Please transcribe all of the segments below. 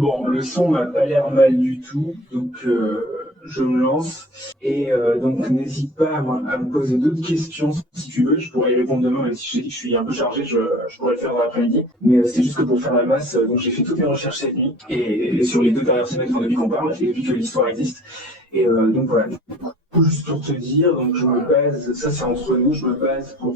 Bon, le son m'a pas l'air mal du tout, donc je me lance. Et donc n'hésite pas à me poser d'autres questions si tu veux. Je pourrais y répondre demain, même si je suis un peu chargé, je pourrais le faire dans l'après-midi. Mais c'était juste que pour faire la masse, donc j'ai fait toutes mes recherches cette nuit et sur les 2 dernières semaines, enfin, depuis qu'on parle et depuis que l'histoire existe. Et donc voilà. Juste pour te dire, donc je me base, ça c'est entre nous, je me base pour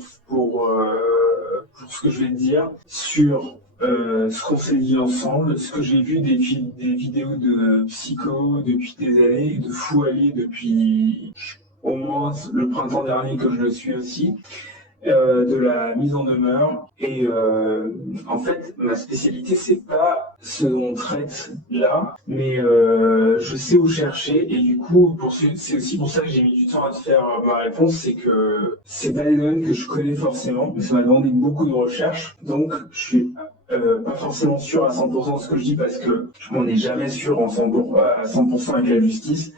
ce que je vais te dire sur ce qu'on s'est dit ensemble, ce que j'ai vu des vidéos de psycho depuis des années, de Fou Ali depuis au moins le printemps dernier que je le suis aussi, de la mise en demeure. Et en fait, ma spécialité, c'est pas ce dont on traite là, mais je sais où chercher. Et du coup, c'est aussi pour ça que j'ai mis du temps à te faire ma réponse, c'est que c'est pas des domaines que je connais forcément, mais ça m'a demandé beaucoup de recherche. Donc, je suis pas forcément sûr à 100% de ce que je dis parce que on n'est jamais sûr à 100% avec la justice,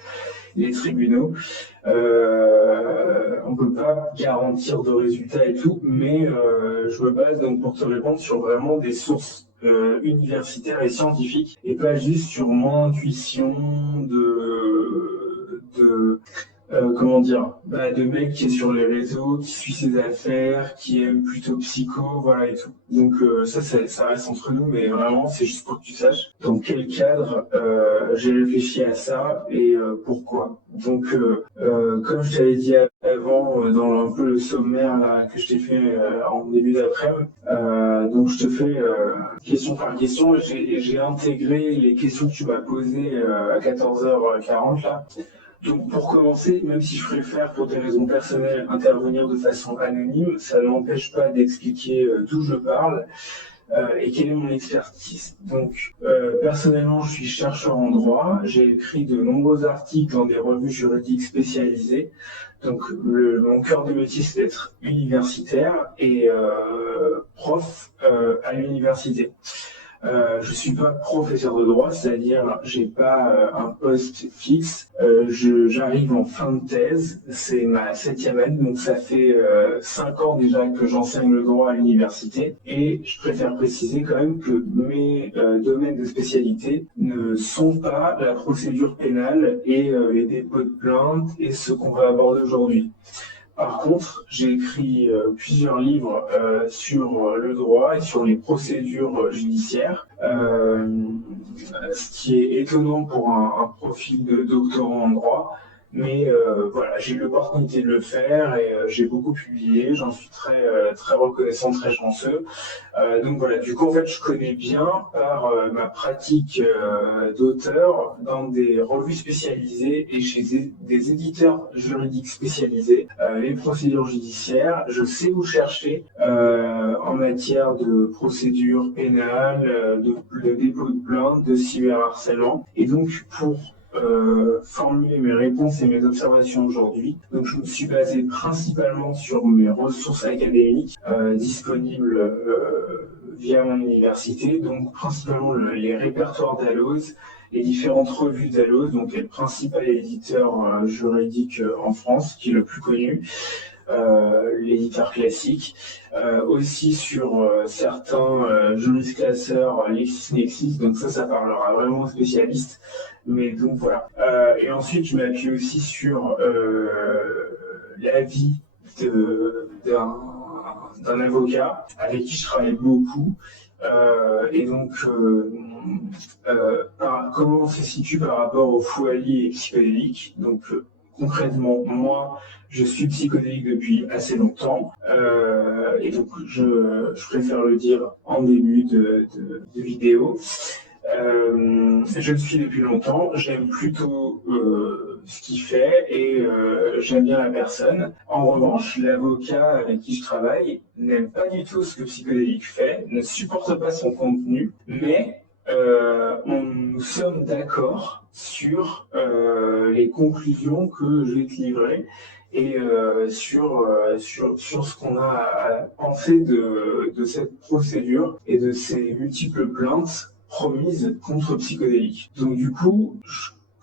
les tribunaux. On peut pas garantir de résultats et tout, mais je me base donc pour te répondre sur vraiment des sources universitaires et scientifiques et pas juste sur mon intuition comment dire, de mec qui est sur les réseaux, qui suit ses affaires, qui aime plutôt psycho, voilà et tout. Donc ça reste entre nous, mais vraiment c'est juste pour que tu saches dans quel cadre j'ai réfléchi à ça et pourquoi. Donc comme je t'avais dit avant dans un peu le sommaire là, que je t'ai fait en début d'après-midi, donc je te fais question par question et j'ai intégré les questions que tu m'as posées à 14h40 là. Donc pour commencer, même si je préfère pour des raisons personnelles intervenir de façon anonyme, ça ne m'empêche pas d'expliquer d'où je parle et quelle est mon expertise. Donc personnellement, je suis chercheur en droit, j'ai écrit de nombreux articles dans des revues juridiques spécialisées. Donc mon cœur de métier, c'est d'être universitaire et prof à l'université. Je suis pas professeur de droit, c'est-à-dire j'ai pas un poste fixe. J'arrive en fin de thèse, c'est ma 7e année, donc ça fait 5 ans déjà que j'enseigne le droit à l'université. Et je préfère préciser quand même que mes domaines de spécialité ne sont pas la procédure pénale et les dépôts de plainte et ce qu'on va aborder aujourd'hui. Par contre, j'ai écrit plusieurs livres sur le droit et sur les procédures judiciaires, ce qui est étonnant pour un profil de doctorant en droit. Mais voilà, j'ai eu l'opportunité de le faire et j'ai beaucoup publié. J'en suis très reconnaissant, très chanceux. Donc voilà, du coup en fait je connais bien par ma pratique d'auteur dans des revues spécialisées et chez des éditeurs juridiques spécialisés, les procédures judiciaires, je sais où chercher en matière de procédure pénale, de dépôt de plainte, de cyberharcèlement. Et donc pour formuler mes réponses et mes observations aujourd'hui. Donc je me suis basé principalement sur mes ressources académiques disponibles via mon université, donc principalement les répertoires d'Alloz, les différentes revues d'Alloz, donc le principal éditeur juridique en France, qui est le plus connu, l'éditeur classique, aussi sur certains jurisclasseurs LexisNexis, donc ça parlera vraiment aux spécialistes. Mais donc voilà. Et ensuite, je m'appuie aussi sur l'avis d'un avocat avec qui je travaille beaucoup. Et donc, comment on se situe par rapport au Fou Ali et psychodélique. Donc, concrètement, moi, je suis psychodélique depuis assez longtemps. Et donc, je préfère le dire en début de vidéo. Je le suis depuis longtemps, j'aime plutôt ce qu'il fait et j'aime bien la personne. En revanche, l'avocat avec qui je travaille n'aime pas du tout ce que Psychodélique fait, ne supporte pas son contenu, mais nous sommes d'accord sur les conclusions que je vais te livrer et sur ce qu'on a à penser de cette procédure et de ces multiples plaintes promise contre Psychodélique. Donc du coup,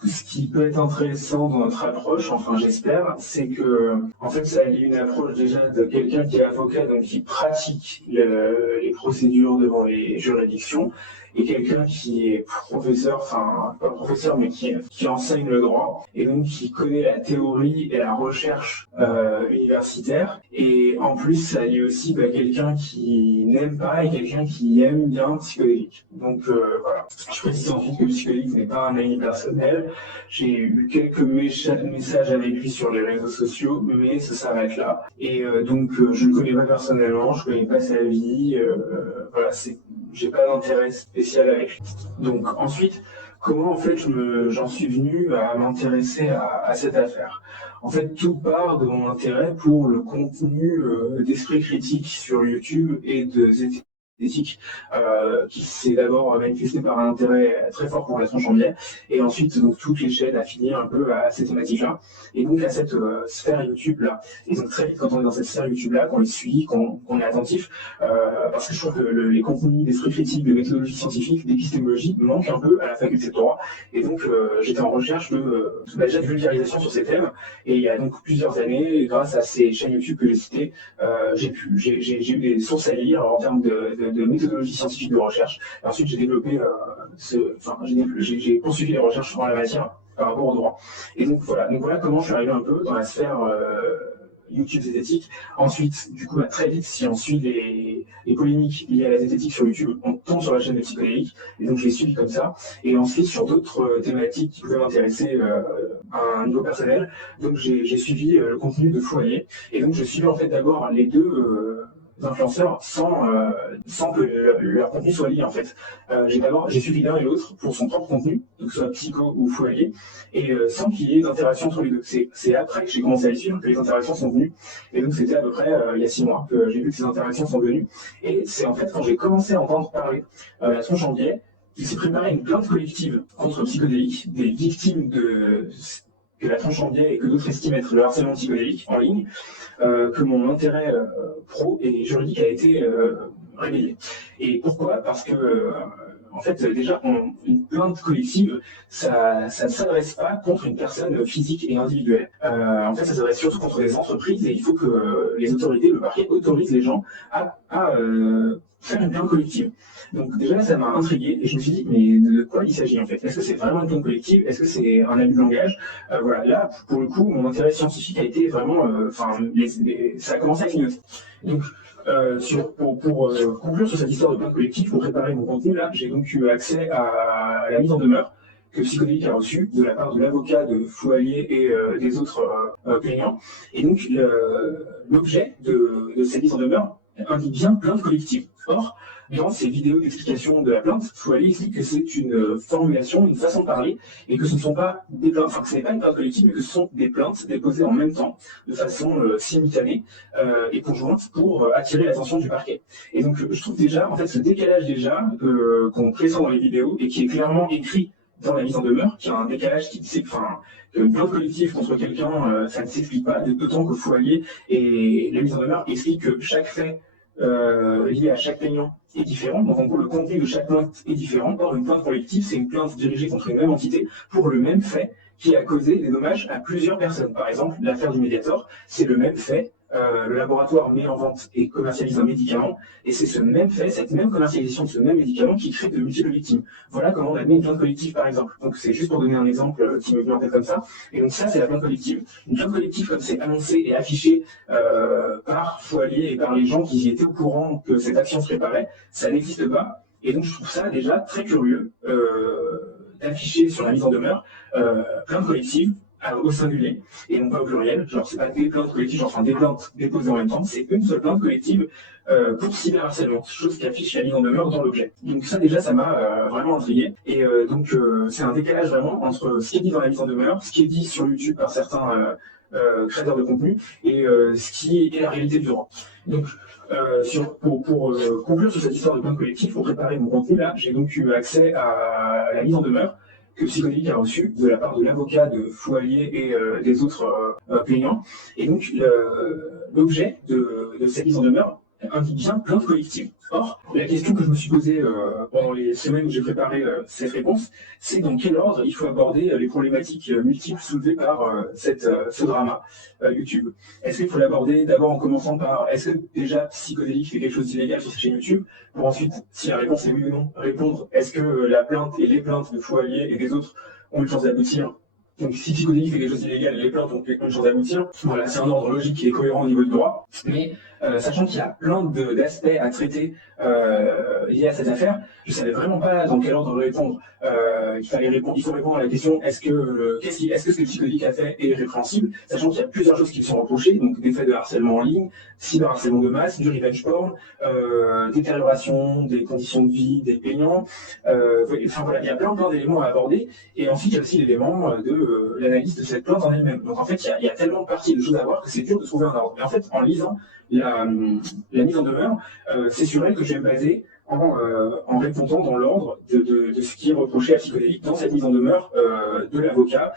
ce qui peut être intéressant dans notre approche, enfin j'espère, c'est que en fait ça allie une approche déjà de quelqu'un qui est avocat, donc qui pratique les procédures devant les juridictions, et quelqu'un qui est professeur, enfin pas professeur, mais qui enseigne le droit, et donc qui connaît la théorie et la recherche universitaire. Et en plus, ça allie aussi quelqu'un qui n'aime pas et quelqu'un qui aime bien psychodélique. Donc voilà. Je précise ensuite que le psychodélique n'est pas un ami personnel. J'ai eu quelques messages avec lui sur les réseaux sociaux, mais ça s'arrête là. Et donc je ne connais pas personnellement, je connais pas sa vie. Voilà, j'ai pas d'intérêt spécial avec lui. Donc ensuite, comment en fait j'en suis venu à m'intéresser à cette affaire? En fait, tout part de mon intérêt pour le contenu d'esprit critique sur YouTube et de zététique, qui s'est d'abord manifesté par un intérêt très fort pour la tronche en biais, et ensuite donc toutes les chaînes affiliées un peu à ces thématiques-là, et donc à cette sphère YouTube-là. Et donc très vite, quand on est dans cette sphère YouTube-là, qu'on les suit, qu'on est attentif, parce que je trouve que les contenus d'esprit critique, de méthodologie scientifique, d'épistémologie manquent un peu à la faculté de droit, et donc j'étais en recherche déjà de vulgarisation sur ces thèmes, et il y a donc plusieurs années, grâce à ces chaînes YouTube que j'ai citées, j'ai eu des sources à lire en termes de méthodologie scientifique de recherche. Et ensuite, j'ai développé, j'ai poursuivi les recherches dans la matière par rapport au droit. Et donc voilà comment je suis arrivé un peu dans la sphère YouTube zététique. Ensuite, du coup, très vite, si on suit les polémiques liées à la zététique sur YouTube, on tombe sur la chaîne de psychodélique, et donc je l'ai suivi comme ça. Et ensuite, sur d'autres thématiques qui pouvaient m'intéresser à un niveau personnel, donc j'ai suivi le contenu de Foyer. Et donc je suivais en fait d'abord les deux influenceurs sans que leur contenu soit lié en fait. J'ai suivi l'un et l'autre pour son propre contenu, donc que ce soit Psycho ou Foyer, et sans qu'il y ait d'interaction entre les deux. C'est après que j'ai commencé à les suivre que les interactions sont venues, et donc c'était à peu près il y a 6 mois que j'ai vu que ces interactions sont venues, et c'est en fait quand j'ai commencé à entendre parler la tronche en biais, il s'est préparé une plainte collective contre psychodélique, des victimes que la tronche en biais et que d'autres estiment être le harcèlement psychodélique en ligne, que mon intérêt pro et juridique a été réveillé. Et pourquoi? Parce que en fait, déjà, une plainte collective, ça ne s'adresse pas contre une personne physique et individuelle. En fait, ça s'adresse surtout contre des entreprises, et il faut que les autorités, le parquet, autorisent les gens à faire une plainte collective. Donc déjà, ça m'a intrigué, et je me suis dit, mais de quoi il s'agit en fait? Est-ce que c'est vraiment une plainte collective? Est-ce que c'est un abus de langage? Voilà, là, pour le coup, mon intérêt scientifique a été vraiment... ça a commencé à clignoter. Donc, pour conclure sur cette histoire de plainte collective, pour préparer mon contenu, là, j'ai donc eu accès à la mise en demeure que Psychodélique a reçue de la part de l'avocat de Fouallier et des autres plaignants. Et donc, l'objet de cette mise en demeure indique bien plainte collective. Or, dans ces vidéos d'explication de la plainte, Fouallier explique que c'est une formulation, une façon de parler, et que ce ne sont pas des plaintes, enfin que ce n'est pas une plainte collective, mais que ce sont des plaintes déposées en même temps, de façon simultanée et conjointe, pour attirer l'attention du parquet. Et donc je trouve déjà, en fait, ce décalage déjà qu'on pressent dans les vidéos, et qui est clairement écrit dans la mise en demeure, qui a un décalage qui dit qu'une plainte collective contre quelqu'un, ça ne s'explique pas, d'autant que Fouallier et la mise en demeure explique que chaque fait lié à chaque plaignant est différent, donc en gros le contenu de chaque plainte est différent. Or une plainte collective, c'est une plainte dirigée contre une même entité pour le même fait qui a causé des dommages à plusieurs personnes. Par exemple, l'affaire du Mediator, c'est le même fait, le laboratoire met en vente et commercialise un médicament, et c'est ce même fait, cette même commercialisation de ce même médicament qui crée de multiples victimes. Voilà comment on admet une plainte collective par exemple. Donc c'est juste pour donner un exemple qui me vient en tête comme ça. Et donc ça, c'est la plainte collective. Une plainte collective, comme c'est annoncé et affiché par Fouallier et par les gens qui étaient au courant que cette action se préparait, ça n'existe pas. Et donc je trouve ça déjà très curieux d'afficher sur la mise en demeure plainte collective au singulier et non pas au pluriel. Genre c'est pas des plaintes collectives, genre enfin des plaintes déposées en même temps, c'est une seule plainte collective pour cyberharcèlement, chose qui affiche la mise en demeure dans l'objet. Donc ça déjà, ça m'a vraiment intrigué. Et donc c'est un décalage vraiment entre ce qui est dit dans la mise en demeure, ce qui est dit sur YouTube par certains créateurs de contenu et ce qui est la réalité du droit. Donc pour conclure sur cette histoire de plainte collective, pour préparer mon contenu là, j'ai donc eu accès à la mise en demeure que Psychodélique a reçu de la part de l'avocat de Fouallier et des autres plaignants. Et donc l'objet de cette mise en demeure implique bien plainte collective. Or, la question que je me suis posée pendant les semaines où j'ai préparé cette réponse, c'est dans quel ordre il faut aborder les problématiques multiples soulevées par ce drama YouTube. Est-ce qu'il faut l'aborder d'abord en commençant par est-ce que déjà Psychodélique fait quelque chose d'illégal sur sa chaîne YouTube, pour ensuite, si la réponse est oui ou non, répondre est-ce que la plainte et les plaintes de Fouallier et des autres ont une chance d'aboutir. Donc si Psychodélique fait quelque chose d'illégal, les plaintes ont une chance d'aboutir. Voilà, c'est un ordre logique et cohérent au niveau du droit. Mais sachant qu'il y a plein d'aspects à traiter liés à cette affaire, je savais vraiment pas dans quel ordre répondre. Il faut répondre à la question est-ce que ce que Psychodélique a fait est répréhensible, sachant qu'il y a plusieurs choses qui lui sont reprochées, donc des faits de harcèlement en ligne, cyberharcèlement de masse, du revenge porn, détérioration des conditions de vie des plaignants. Enfin voilà, il y a plein d'éléments à aborder. Et ensuite, il y a aussi l'élément de l'analyse de cette plainte en elle-même. Donc en fait, il y a tellement de parties de choses à voir que c'est dur de trouver un ordre. Et en fait, en lisant la mise en demeure, c'est sur elle que je vais me baser en répondant dans l'ordre de ce qui est reproché à Psychodélique dans cette mise en demeure de l'avocat,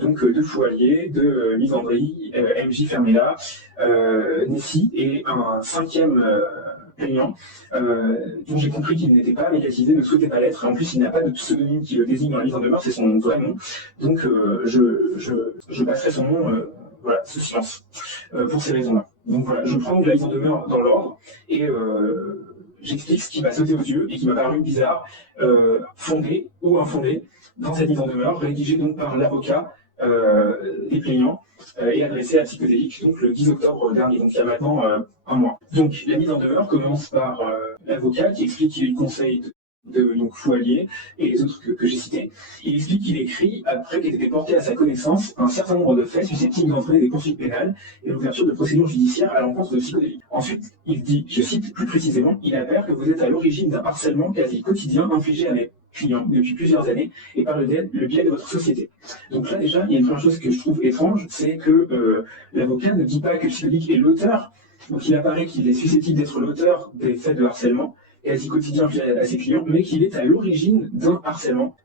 donc de Fouallier, de Lisandri, MJ Fermella, Nessie et un cinquième plaignant, dont j'ai compris qu'il n'était pas médiatisé, ne souhaitait pas l'être, et en plus il n'a pas de pseudonyme qui le désigne dans la mise en demeure, c'est son vrai nom, donc je passerai son nom voilà, sous silence, pour ces raisons-là. Donc voilà, je prends la mise en demeure dans l'ordre, et j'explique ce qui m'a sauté aux yeux et qui m'a paru bizarre, fondé ou infondé, dans cette mise en demeure, rédigée donc par l'avocat des plaignants et adressée à Psychodélique donc le 10 octobre dernier, donc il y a maintenant un mois. Donc la mise en demeure commence par l'avocat qui explique qu'il conseille donc Fouallier et les autres que j'ai cités. Il explique qu'il écrit après qu'ait été porté à sa connaissance un certain nombre de faits susceptibles d'entraîner des poursuites pénales et l'ouverture de procédures judiciaires à l'encontre de Psychodélique. Ensuite, il dit, je cite plus précisément, il avère que vous êtes à l'origine d'un harcèlement quasi quotidien infligé à mes clients depuis plusieurs années et par le biais de votre société. Donc là déjà, il y a une première chose que je trouve étrange, c'est que l'avocat ne dit pas que Psychodélique est l'auteur, donc il apparaît qu'il est susceptible d'être l'auteur des faits de harcèlement quasi quotidien infligé à ses clients, mais qu'il est à l'origine d'un harcèlement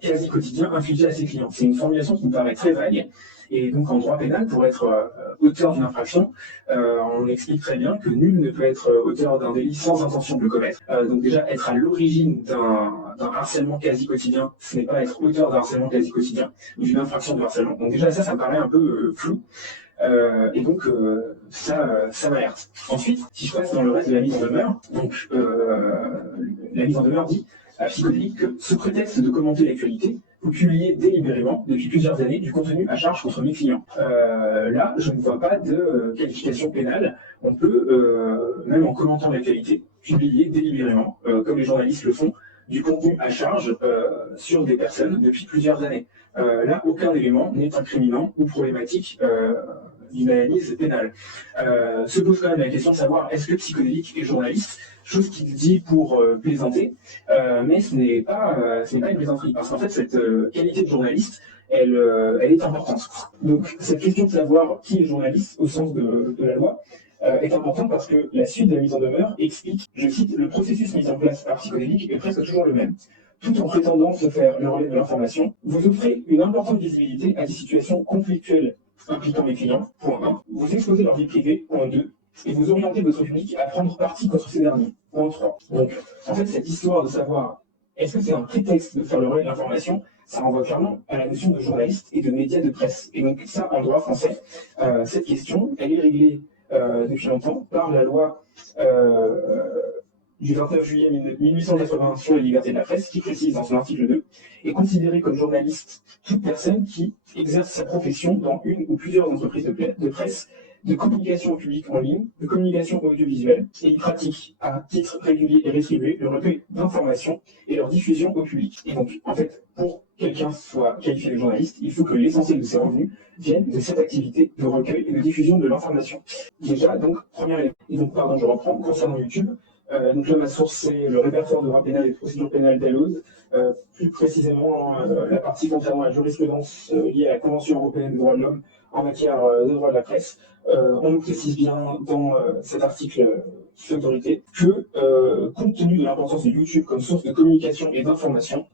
quasi quotidien infligé à ses clients. C'est une formulation qui me paraît très vague, et donc en droit pénal, pour être auteur d'une infraction, on explique très bien que nul ne peut être auteur d'un délit sans intention de le commettre. Donc déjà, être à l'origine d'un harcèlement quasi quotidien, ce n'est pas être auteur d'un harcèlement quasi quotidien, ou d'une infraction de harcèlement. Donc déjà, ça me paraît un peu flou. Et donc ça m'alerte. Ensuite, si je passe dans le reste de la mise en demeure, donc la mise en demeure dit à Psychodélique que sous prétexte de commenter l'actualité, vous publiez délibérément depuis plusieurs années du contenu à charge contre mes clients. Là, je ne vois pas de qualification pénale. On peut, même en commentant l'actualité, publier délibérément, comme les journalistes le font, du contenu à charge sur des personnes depuis plusieurs années. Là, aucun élément n'est incriminant ou problématique d'une analyse pénale. Se pose quand même la question de savoir est-ce que Psychodélique est journaliste, chose qu'il dit pour plaisanter, mais ce n'est pas une plaisanterie, parce qu'en fait cette qualité de journaliste, elle est importante. Donc cette question de savoir qui est journaliste au sens de la loi est importante parce que la suite de la mise en demeure explique, je cite, le processus mis en place par Psychodélique est presque toujours le même. Tout en prétendant se faire le relais de l'information, vous offrez une importante visibilité à des situations conflictuelles impliquant les clients, point 1, vous exposez leur vie privée, point 2, et vous orientez votre public à prendre parti contre ces derniers, point 3. Donc, en fait, cette histoire de savoir est-ce que c'est un prétexte de faire le relais de l'information, ça renvoie clairement à la notion de journaliste et de média de presse. Et donc ça, en droit français, cette question, elle est réglée depuis longtemps par la loi du 29 juillet 1880 sur les libertés de la presse, qui précise dans son article 2, est considérée comme journaliste toute personne qui exerce sa profession dans une ou plusieurs entreprises de presse, de communication au public en ligne, de communication audiovisuelle, et il pratique à titre régulier et rétribué le recueil d'informations et leur diffusion au public. Et donc, en fait, pour quelqu'un soit qualifié de journaliste, il faut que l'essentiel de ses revenus viennent de cette activité de recueil et de diffusion de l'information. Déjà, donc, premier élément. Et donc, pardon, je reprends, concernant YouTube, donc là, ma source, c'est le répertoire de droit pénal et de procédure pénale d'Alloz, plus précisément la partie concernant la jurisprudence liée à la Convention européenne des droits de l'homme en matière de droit de la presse. On nous précise bien dans cet article qui fait autorité que, compte tenu de l'importance de YouTube comme source de communication et d'information,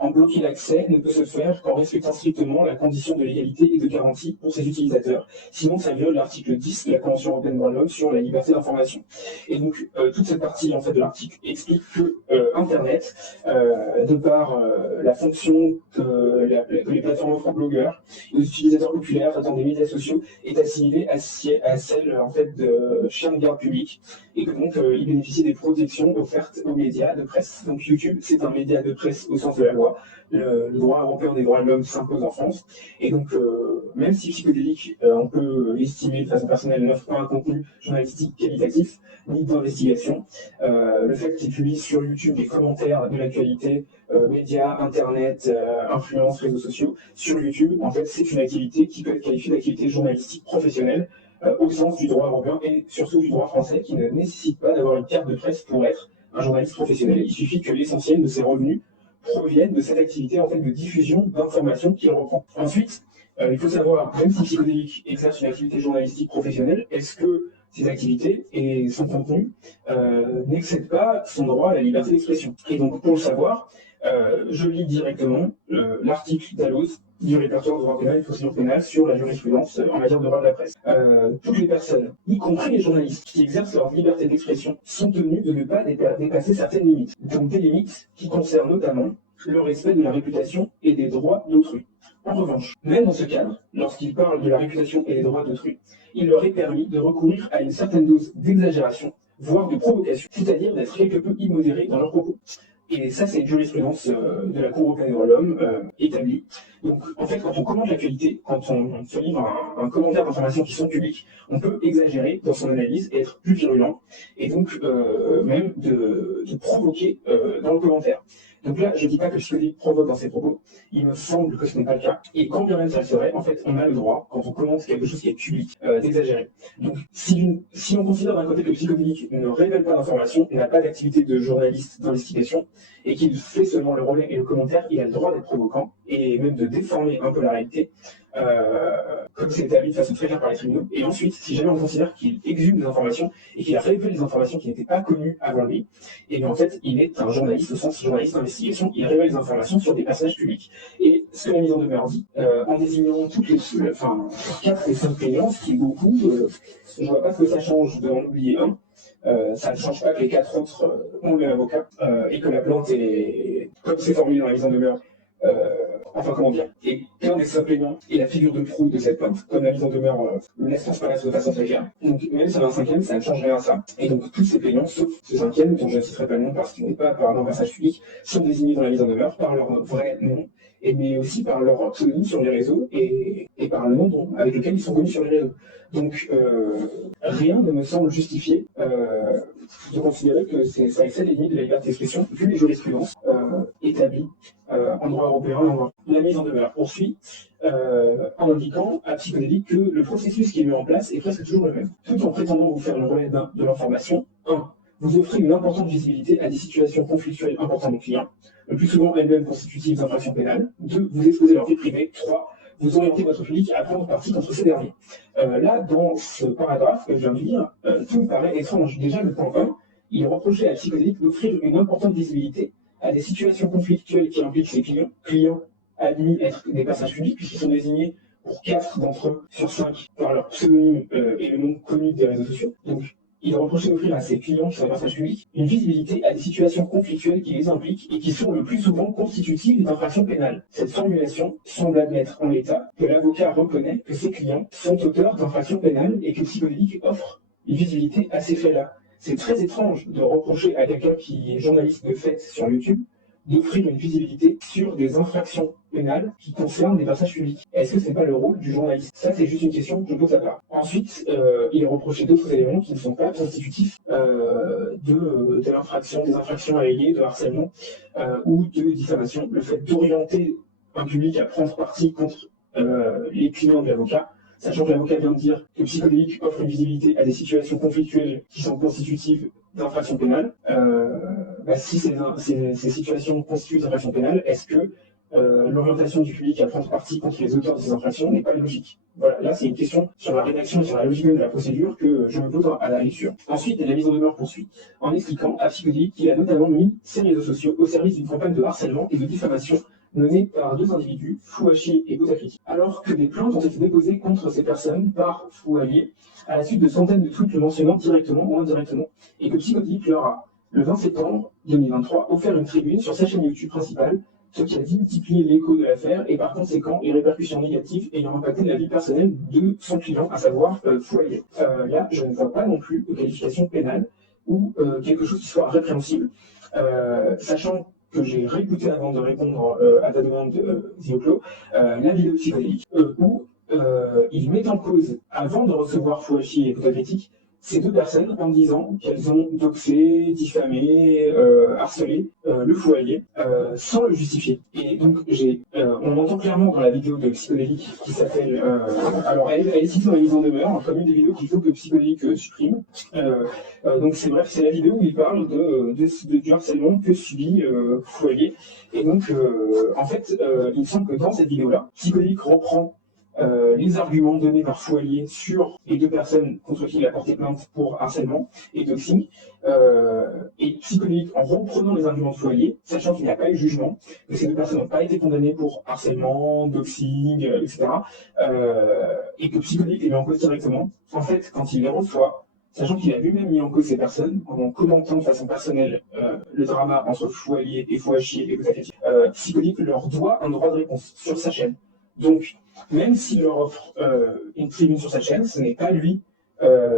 en en bloquer l'accès ne peut se faire qu'en respectant strictement la condition de légalité et de garantie pour ses utilisateurs. Sinon, ça viole l'article 10 de la Convention européenne des droits de l'homme sur la liberté d'information. Et donc, toute cette partie en fait, de l'article explique que Internet, de par la fonction que les plateformes offrent aux blogueurs, aux utilisateurs populaires dans des médias sociaux, est assimilée à celle en fait, de chiens de garde public, et que donc il bénéficie des protections offertes aux médias de presse. Donc YouTube, c'est un média de presse au sens de la loi. Le droit européen des droits de l'homme s'impose en France. Et donc, même si Psychodélique, on peut estimer de façon personnelle, n'offre pas un contenu journalistique qualitatif, ni d'investigation, le fait qu'il publie sur YouTube des commentaires de l'actualité, médias, Internet, influence, réseaux sociaux, sur YouTube, en fait, c'est une activité qui peut être qualifiée d'activité journalistique professionnelle, au sens du droit européen et surtout du droit français, qui ne nécessite pas d'avoir une carte de presse pour être un journaliste professionnel. Il suffit que l'essentiel de ses revenus proviennent de cette activité en fait, de diffusion d'informations qu'il reprend. Ensuite, il faut savoir, même si Psychodélique exerce une activité journalistique professionnelle, est-ce que ces activités et son contenu n'excèdent pas son droit à la liberté d'expression? Et donc, pour le savoir, je lis directement l'article d'Alloz du répertoire de droit pénal et de procédure pénale sur la jurisprudence en matière de droit de la presse. Toutes les personnes, y compris les journalistes, qui exercent leur liberté d'expression, sont tenus de ne pas dépasser certaines limites. Donc des limites qui concernent notamment le respect de la réputation et des droits d'autrui. En revanche, même dans ce cadre, lorsqu'ils parlent de la réputation et des droits d'autrui, il leur est permis de recourir à une certaine dose d'exagération, voire de provocation, c'est-à-dire d'être quelque peu immodérés dans leurs propos. Et ça, c'est une jurisprudence de la Cour européenne des droits de l'homme établie. Donc, en fait, quand on commente l'actualité, quand on se livre un commentaire d'informations qui sont publiques, on peut exagérer dans son analyse et être plus virulent, et donc même de provoquer dans le commentaire. Donc là, je ne dis pas que Psychodélique provoque dans ses propos, il me semble que ce n'est pas le cas. Et quand bien même ça le serait, en fait, on a le droit, quand on commente quelque chose qui est public, d'exagérer. Donc, si on considère d'un côté que Psychodélique ne révèle pas d'informations, n'a pas d'activité de journaliste d'investigation, et qu'il fait seulement le relais et le commentaire, il a le droit d'être provoquant, et même de déformer un peu la réalité, comme c'est établi de façon très claire par les tribunaux. Et ensuite, si jamais on considère qu'il exhume des informations et qu'il a révélé des informations qui n'étaient pas connues avant lui, et bien en fait, il est un journaliste au sens journaliste d'investigation, il révèle des informations sur des personnages publics. Et ce que la mise en demeure dit, en désignant toutes les, 4 et 5 plaignants, ce qui est beaucoup, je ne vois pas ce que ça change d'en oublier un. Ça ne change pas que les 4 autres ont le même avocat, et que la plainte est, comme c'est formulé dans la mise en demeure, et qu'un des 5 plaignants est la figure de proue de cette plainte, comme la mise en demeure le laisse transparaître de façon très claire. Donc même s'il y en a un 5e, ça ne change rien à ça. Et donc tous ces plaignants, sauf ce 5e, dont je ne citerai pas le nom parce qu'il n'est pas par leur passage public, sont désignés dans la mise en demeure par leur vrai nom, mais aussi par leur pseudonyme sur les réseaux et par le nom avec lequel ils sont connus sur les réseaux. Donc rien ne me semble justifier de considérer que ça excède les limites de la liberté d'expression, vu les jurisprudences établies en droit européen et en droit. La mise en demeure poursuit en indiquant à Psychodélique que le processus qui est mis en place est presque toujours le même. Tout en prétendant vous faire le relais de l'information, 1. Vous offrez une importante visibilité à des situations conflictuelles importantes des clients, le plus souvent elles-mêmes constitutives d'infractions pénales. 2. Vous exposez leur vie privée. 3. Vous orientez votre public à prendre parti contre ces derniers. Là, dans ce paragraphe que je viens de lire, tout me paraît étrange. Déjà, le point 1, il reprochait à Psychodélique d'offrir une importante visibilité à des situations conflictuelles qui impliquent ses clients admis être des personnages publics, puisqu'ils sont désignés pour 4 d'entre eux sur 5 par leur pseudonyme et le nom connu des réseaux sociaux. Donc, il reprochait d'offrir à ses clients, qui sont des personnages publics, une visibilité à des situations conflictuelles qui les impliquent et qui sont le plus souvent constitutives d'infractions pénales. Cette formulation semble admettre en l'état que l'avocat reconnaît que ses clients sont auteurs d'infractions pénales et que Psychodélique offre une visibilité à ces faits-là. C'est très étrange de reprocher à quelqu'un qui est journaliste de fait sur YouTube d'offrir une visibilité sur des infractions pénales qui concernent des personnages publics. Est-ce que ce n'est pas le rôle du journaliste? Ça, c'est juste une question que je pose à part. Ensuite, il est reproché d'autres éléments qui ne sont pas constitutifs de l'infraction, des infractions alléguées, de harcèlement ou de diffamation. Le fait d'orienter un public à prendre parti contre les clients de l'avocat, sachant que l'avocat vient de dire que Psychodélique offre une visibilité à des situations conflictuelles qui sont constitutives d'infractions pénales, si ces situations constituent d'infractions pénales, est-ce que l'orientation du public à prendre parti contre les auteurs de ces infractions n'est pas logique? Voilà, là c'est une question sur la rédaction et sur la logique même de la procédure que je me pose à la lecture. Ensuite, la mise en demeure poursuit en expliquant à Psychodélique qu'il a notamment mis ses réseaux sociaux au service d'une campagne de harcèlement et de diffamation menée par deux individus, Fouachier et Boutacritique, alors que des plaintes ont été déposées contre ces personnes par Foualier à la suite de centaines de tweets le mentionnant directement ou indirectement, et que Psychodique leur a, le 20 septembre 2023, offert une tribune sur sa chaîne YouTube principale, ce qui a multiplié l'écho de l'affaire et par conséquent les répercussions négatives ayant impacté la vie personnelle de son client, à savoir Foualier. Là, je ne vois pas non plus de qualification pénale ou quelque chose qui soit répréhensible, sachant que j'ai réécouté avant de répondre à ta demande, Zioclo, la vidéo psychodélique, où il met en cause, avant de recevoir Fouachi et Boutacritique, ces deux personnes en disant qu'elles ont doxé, diffamé, harcelé le Foualier sans le justifier. Et donc on entend clairement dans la vidéo de Psychodélique qui s'appelle... alors elle est citée dans les mises en demeure comme une des vidéos qu'il faut que Psychodélique supprime. Donc c'est bref, c'est la vidéo où il parle du harcèlement que subit Foualier. Et donc en fait, il me semble que dans cette vidéo-là, Psychodélique reprend les arguments donnés par Foualier sur les deux personnes contre qui il a porté plainte pour harcèlement et doxing, et Psychodélique, en reprenant les arguments de Foualier, sachant qu'il n'y a pas eu de jugement, que ces deux personnes n'ont pas été condamnées pour harcèlement, doxing, etc., et que Psychodélique les met en cause directement, en fait, quand il les reçoit, sachant qu'il a lui-même mis en cause ces personnes, en commentant de façon personnelle le drama entre Foualier et Fouachier et Boutacritique, Psychodélique leur doit un droit de réponse sur sa chaîne. Donc, même s'il leur offre une tribune sur sa chaîne, ce n'est pas lui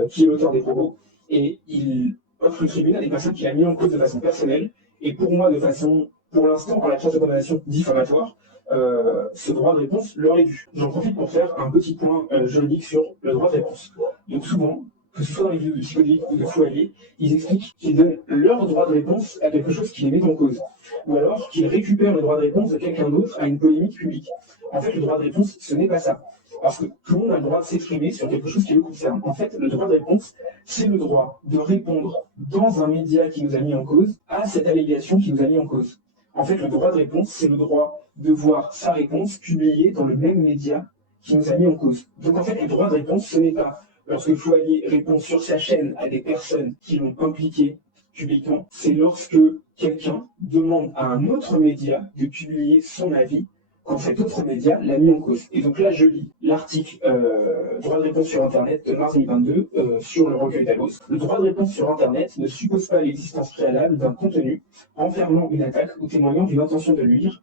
qui est l'auteur des propos, et il offre une tribune à des personnes qu'il a mis en cause de façon personnelle, et pour moi, de façon, pour l'instant, en l'absence de condamnation diffamatoire, ce droit de réponse leur est dû. J'en profite pour faire un petit point juridique sur le droit de réponse. Donc souvent, que ce soit dans les vidéos de Psychodélique ou de Foualier, ils expliquent qu'ils donnent leur droit de réponse à quelque chose qui les met en cause, ou alors qu'ils récupèrent le droit de réponse de quelqu'un d'autre à une polémique publique. En fait, le droit de réponse, ce n'est pas ça. Parce que tout le monde a le droit de s'exprimer sur quelque chose qui le concerne. En fait, le droit de réponse, c'est le droit de répondre dans un média qui nous a mis en cause à cette allégation qui nous a mis en cause. En fait, le droit de réponse, c'est le droit de voir sa réponse publiée dans le même média qui nous a mis en cause. Donc en fait, le droit de réponse, ce n'est pas lorsque Foualier répond sur sa chaîne à des personnes qui l'ont impliqué publiquement, c'est lorsque quelqu'un demande à un autre média de publier son avis quand cet autre média l'a mis en cause. Et donc là, je lis l'article droit de réponse sur Internet de mars 2022 sur le recueil d'Alos. Le droit de réponse sur Internet ne suppose pas l'existence préalable d'un contenu enfermant une attaque ou témoignant d'une intention de nuire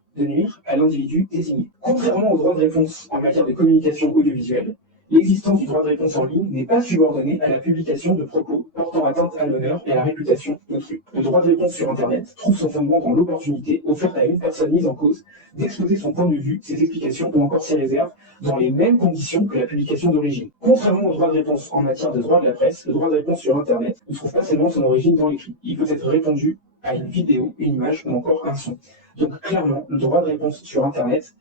à l'individu désigné. Contrairement au droit de réponse en matière de communication audiovisuelle, l'existence du droit de réponse en ligne n'est pas subordonnée à la publication de propos portant atteinte à l'honneur et à la réputation d'autrui. Le droit de réponse sur Internet trouve son fondement dans l'opportunité offerte à une personne mise en cause d'exposer son point de vue, ses explications ou encore ses réserves dans les mêmes conditions que la publication d'origine. Contrairement au droit de réponse en matière de droit de la presse, le droit de réponse sur Internet ne trouve pas seulement son origine dans l'écrit. Il peut être répondu à une vidéo, une image ou encore un son. Donc clairement, le droit de réponse sur Internet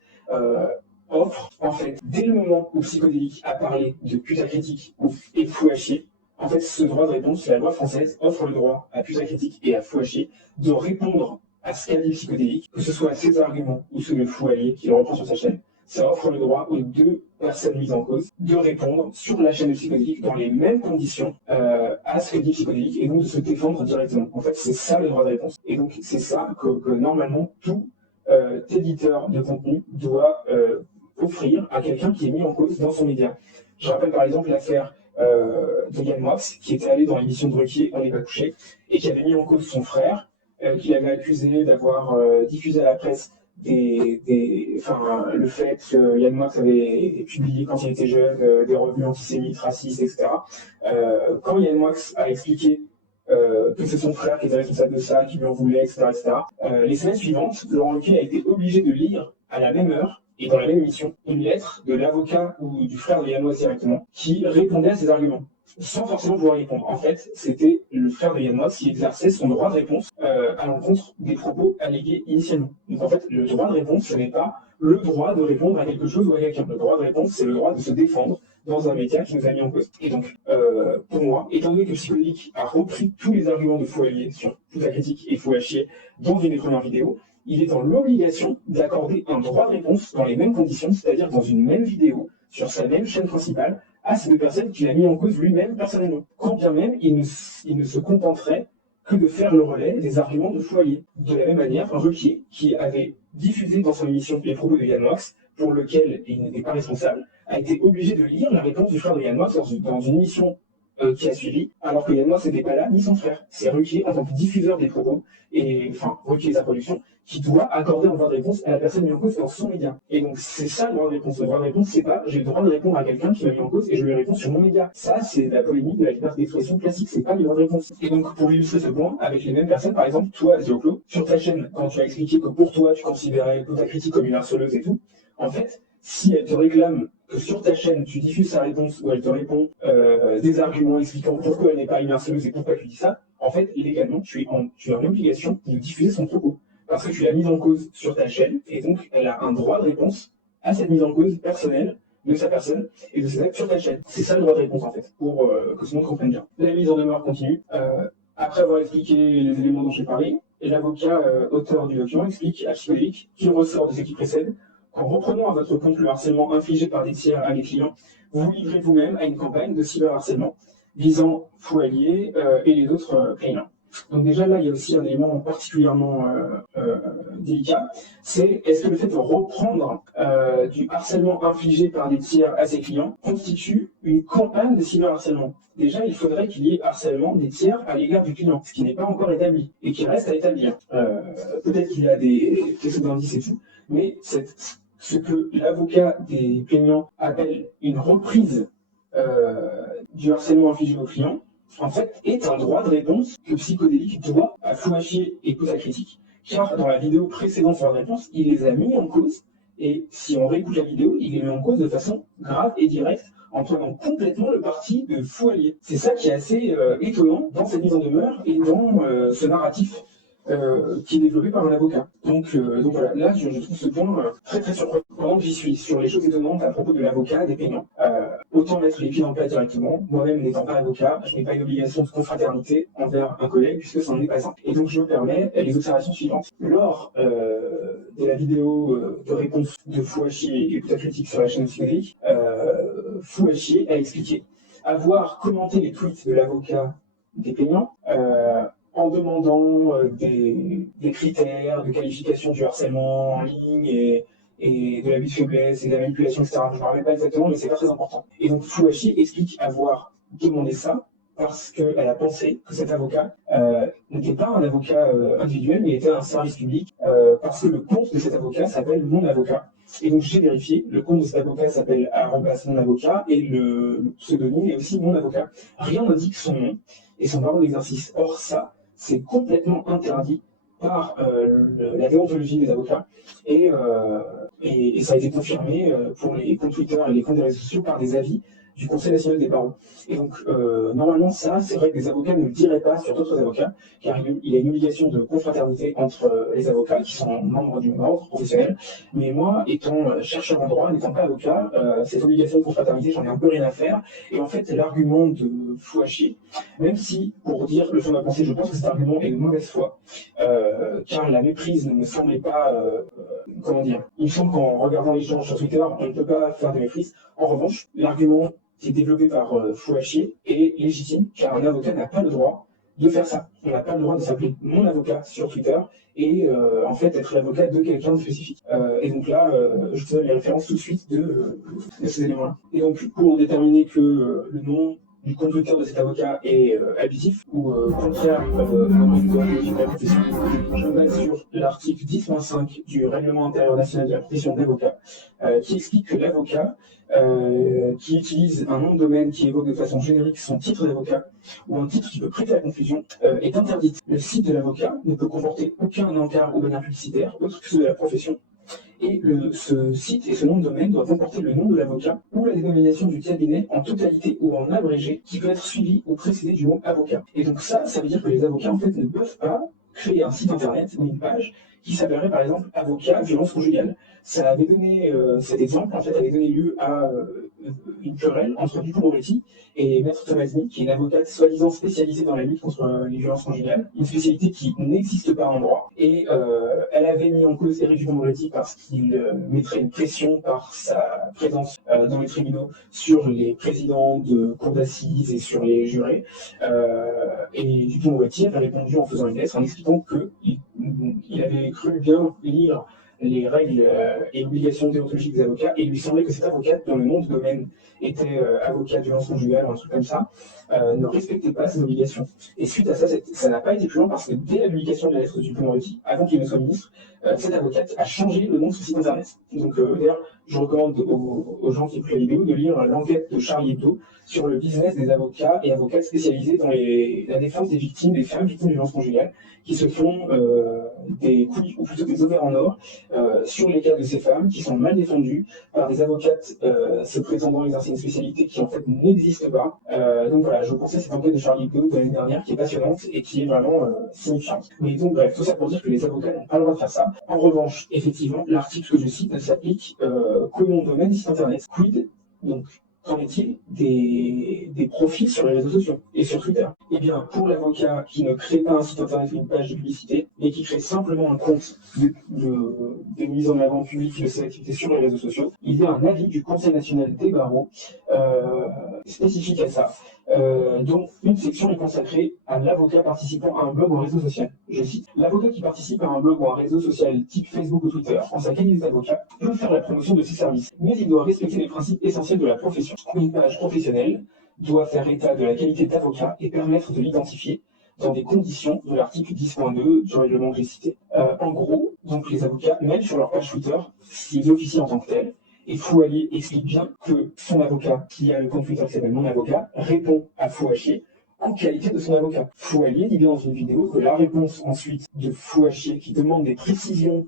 offre, en fait, dès le moment où Psychodélique a parlé de Putacritique et Fouachier, en fait, ce droit de réponse, la loi française offre le droit à Putacritique et à Fouachier de répondre à ce qu'a dit Psychodélique, que ce soit ses arguments ou ceux de Foualier qui le reprend sur sa chaîne. Ça offre le droit aux deux personnes mises en cause de répondre sur la chaîne de Psychodélique dans les mêmes conditions à ce que dit Psychodélique et donc de se défendre directement. En fait, c'est ça le droit de réponse. Et donc, c'est ça que normalement tout éditeur de contenu doit offrir à quelqu'un qui est mis en cause dans son média. Je rappelle par exemple l'affaire de Yann Moix, qui était allé dans l'émission de Ruquier, On n'est pas couché, et qui avait mis en cause son frère, qui l'avait accusé d'avoir diffusé à la presse le fait que Yann Moix avait publié quand il était jeune des revues antisémites, racistes, etc. Quand Yann Moix a expliqué que c'est son frère qui était responsable de ça, qui lui en voulait, etc., les semaines suivantes, Laurent Ruquier a été obligé de lire à la même heure et dans la même émission une lettre de l'avocat ou du frère de Yann Moix directement qui répondait à ses arguments, sans forcément pouvoir répondre. En fait, c'était le frère de Yann Moix qui exerçait son droit de réponse à l'encontre des propos allégués initialement. Donc en fait, le droit de réponse, ce n'est pas le droit de répondre à quelque chose ou à quelqu'un. Le droit de réponse, c'est le droit de se défendre dans un média qui nous a mis en cause. Et donc, pour moi, étant donné que Psychodélique a repris tous les arguments de Foualier sur Putacritique et Fouachier dans une des premières vidéos, il est dans l'obligation d'accorder un droit de réponse dans les mêmes conditions, c'est-à-dire dans une même vidéo, sur sa même chaîne principale, à ces deux personnes qu'il a mis en cause lui-même personnellement. Quand bien même il ne se contenterait que de faire le relais des arguments de Fouallier. De la même manière, Ruquier, qui avait diffusé dans son émission les propos de Yann Moix, pour lequel il n'était pas responsable, a été obligé de lire la réponse du frère de Yann Moix dans une émission qui a suivi, alors que Yann Moix n'était pas là, ni son frère. C'est Ruquier, en tant que diffuseur des propos, et enfin, Ruquier et sa production, qui doit accorder un droit de réponse à la personne mise en cause dans son média. Et donc, c'est ça le droit de réponse. Le droit de réponse, c'est pas j'ai le droit de répondre à quelqu'un qui m'a mis en cause et je lui réponds sur mon média. Ça, c'est la polémique de la liberté d'expression classique, c'est pas le droit de réponse. Et donc, pour illustrer ce point, avec les mêmes personnes, par exemple, toi, Zéoclo, sur ta chaîne, quand tu as expliqué que pour toi, tu considérais ta critique comme une harceleuse et tout, en fait, si elle te réclame que sur ta chaîne, tu diffuses sa réponse ou elle te répond des arguments expliquant pourquoi elle n'est pas une harceleuse et pourquoi tu dis ça, en fait, légalement, tu as l'obligation de diffuser son propos. Parce que tu l'as mise en cause sur ta chaîne, et donc elle a un droit de réponse à cette mise en cause personnelle de sa personne et de ses actes sur ta chaîne. C'est ça le droit de réponse, en fait, pour que tout le monde comprenne bien. La mise en demeure continue. Après avoir expliqué les éléments dont j'ai parlé, l'avocat auteur du document explique à Psychodélique qu'il ressort de ce qui précède qu'en reprenant à votre compte le harcèlement infligé par des tiers à mes clients, vous vous livrez vous-même à une campagne de cyberharcèlement visant Fouallier et les autres clients. Donc déjà là, il y a aussi un élément particulièrement délicat, c'est est-ce que le fait de reprendre du harcèlement infligé par des tiers à ses clients constitue une campagne de cyberharcèlement. Déjà, il faudrait qu'il y ait harcèlement des tiers à l'égard du client, ce qui n'est pas encore établi et qui reste à établir. Peut-être qu'il y a des faisceaux d'indices et tout, mais ce que l'avocat des plaignants appelle une reprise du harcèlement infligé aux clients, en fait, est un droit de réponse que Psychodélique doit à Fouachier et Pousa Critique, car dans la vidéo précédente sur la réponse, il les a mis en cause, et si on réécoute la vidéo, il les met en cause de façon grave et directe, en prenant complètement le parti de Fouallier. C'est ça qui est assez étonnant dans cette mise en demeure et dans ce narratif qui est développé par un avocat. Donc voilà, là je trouve ce point très très surprenant. Pendant que j'y suis, sur les choses étonnantes à propos de l'avocat des plaignants. Autant mettre les pieds dans le plat directement, moi-même n'étant pas avocat, je n'ai pas une obligation de confraternité envers un collègue puisque ça n'en est pas un. Et donc je me permets les observations suivantes. Lors de la vidéo de réponse de Fouachier et Pousa Critique sur la chaîne Psychodélique, Fouachier a expliqué avoir commenté les tweets de l'avocat des plaignants en demandant des critères de qualification du harcèlement en ligne et de l'abus de faiblesse et de la manipulation, etc. Je ne me rappelle pas exactement, mais c'est pas très important. Et donc Fouachier explique avoir demandé ça parce qu'elle a pensé que cet avocat n'était pas un avocat individuel, mais était un service public, parce que le compte de cet avocat s'appelle Mon Avocat. Et donc j'ai vérifié, le compte de cet avocat s'appelle @mon avocat et le pseudonyme est aussi Mon Avocat. Rien n'indique son nom et son barreau d'exercice. Or ça, c'est complètement interdit par la déontologie des avocats et ça a été confirmé pour les comptes Twitter et les comptes des réseaux sociaux par des avis du Conseil national des barreaux. Et donc, normalement, ça, c'est vrai que les avocats ne le diraient pas sur d'autres avocats, car il y a une obligation de confraternité entre les avocats qui sont membres du même ordre professionnel. Mais moi, étant chercheur en droit, n'étant pas avocat, cette obligation de confraternité, j'en ai un peu rien à faire. Et en fait, l'argument de Fouachier, même si, pour dire le fond de ma pensée, je pense que cet argument est de mauvaise foi, car la méprise ne me semblait pas, comment dire, il me semble qu'en regardant l'échange sur Twitter, on ne peut pas faire de méprise. En revanche, l'argument qui est développé par Fouachier est légitime, car un avocat n'a pas le droit de faire ça. On n'a pas le droit de s'appeler mon avocat sur Twitter et en fait être l'avocat de quelqu'un de spécifique. Et donc là, je te donne les références tout de suite de ces éléments-là. Et donc pour déterminer que le nom du compte Twitter de cet avocat est abusif ou contraire au déontologie de la profession, je me base sur l'article 10.5 du Règlement intérieur national de la profession d'avocat qui explique que l'avocat qui utilise un nom de domaine qui évoque de façon générique son titre d'avocat ou un titre qui peut prêter à confusion est interdite. Le site de l'avocat ne peut comporter aucun encart ou bannière publicitaire autre que ceux de la profession. Et ce site et ce nom de domaine doivent comporter le nom de l'avocat ou la dénomination du cabinet en totalité ou en abrégé qui peut être suivi ou précédé du mot avocat. Et donc ça veut dire que les avocats en fait ne peuvent pas créer un site internet ou une page qui s'appellerait par exemple avocat violence conjugale. Ça avait donné, cet exemple, en fait, avait donné lieu à une querelle entre Dupond-Moretti et Maître Tomasini, qui est une avocate soi-disant spécialisée dans la lutte contre les violences conjugales, une spécialité qui n'existe pas en droit. Et elle avait mis en cause Éric Dupond-Moretti parce qu'il mettrait une pression par sa présence dans les tribunaux sur les présidents de cours d'assises et sur les jurés. Et Dupond-Moretti avait répondu en faisant une lettre en expliquant qu'il avait cru bien lire les règles et obligations déontologiques des avocats, et il lui semblait que cet avocat, dont le nom de domaine était avocat de violence conjugale ou un truc comme ça, ne respectait pas ses obligations. Et suite à ça, ça n'a pas été plus loin parce que dès la publication de la lettre du Dupond-Moretti, avant qu'il ne soit ministre, cette avocate a changé le nom de son site internet. Donc d'ailleurs, je recommande aux gens qui écoutent la vidéo de lire l'enquête de Charlie Hebdo sur le business des avocats et avocates spécialisés dans la défense des victimes, des femmes victimes de violences conjugales, qui se font des couilles, ou plutôt des ovaires en or, sur les cas de ces femmes qui sont mal défendues par des avocates se prétendant exercer une spécialité qui en fait n'existe pas. Donc voilà, je vous conseille cette enquête de Charlie Hebdo de l'année dernière qui est passionnante et qui est vraiment signifiante. Mais donc bref, tout ça pour dire que les avocats n'ont pas le droit de faire ça. En revanche, effectivement, l'article que je cite ne s'applique qu'au nom de domaine site internet. Quid, donc, qu'en est-il des profils sur les réseaux sociaux et sur Twitter? Eh bien, pour l'avocat qui ne crée pas un site internet ou une page de publicité, mais qui crée simplement un compte de mise en avant publique de ses activités sur les réseaux sociaux, il y a un avis du Conseil national des barreaux spécifique à ça, dont une section est consacrée à l'avocat participant à un blog ou un réseau social. Je cite: l'avocat qui participe à un blog ou un réseau social type Facebook ou Twitter en sa qualité d'avocat peut faire la promotion de ses services, mais il doit respecter les principes essentiels de la profession. Une page professionnelle doit faire état de la qualité d'avocat et permettre de l'identifier dans des conditions de l'article 10.2 du règlement que j'ai cité. En gros, donc les avocats mettent sur leur page Twitter s'ils officient en tant que tels. Et Fouallier explique bien que son avocat, qui a le compte Twitter qui s'appelle Mon Avocat, répond à Fouachier en qualité de son avocat. Fouallier dit bien dans une vidéo que la réponse ensuite de Fouachier, qui demande des précisions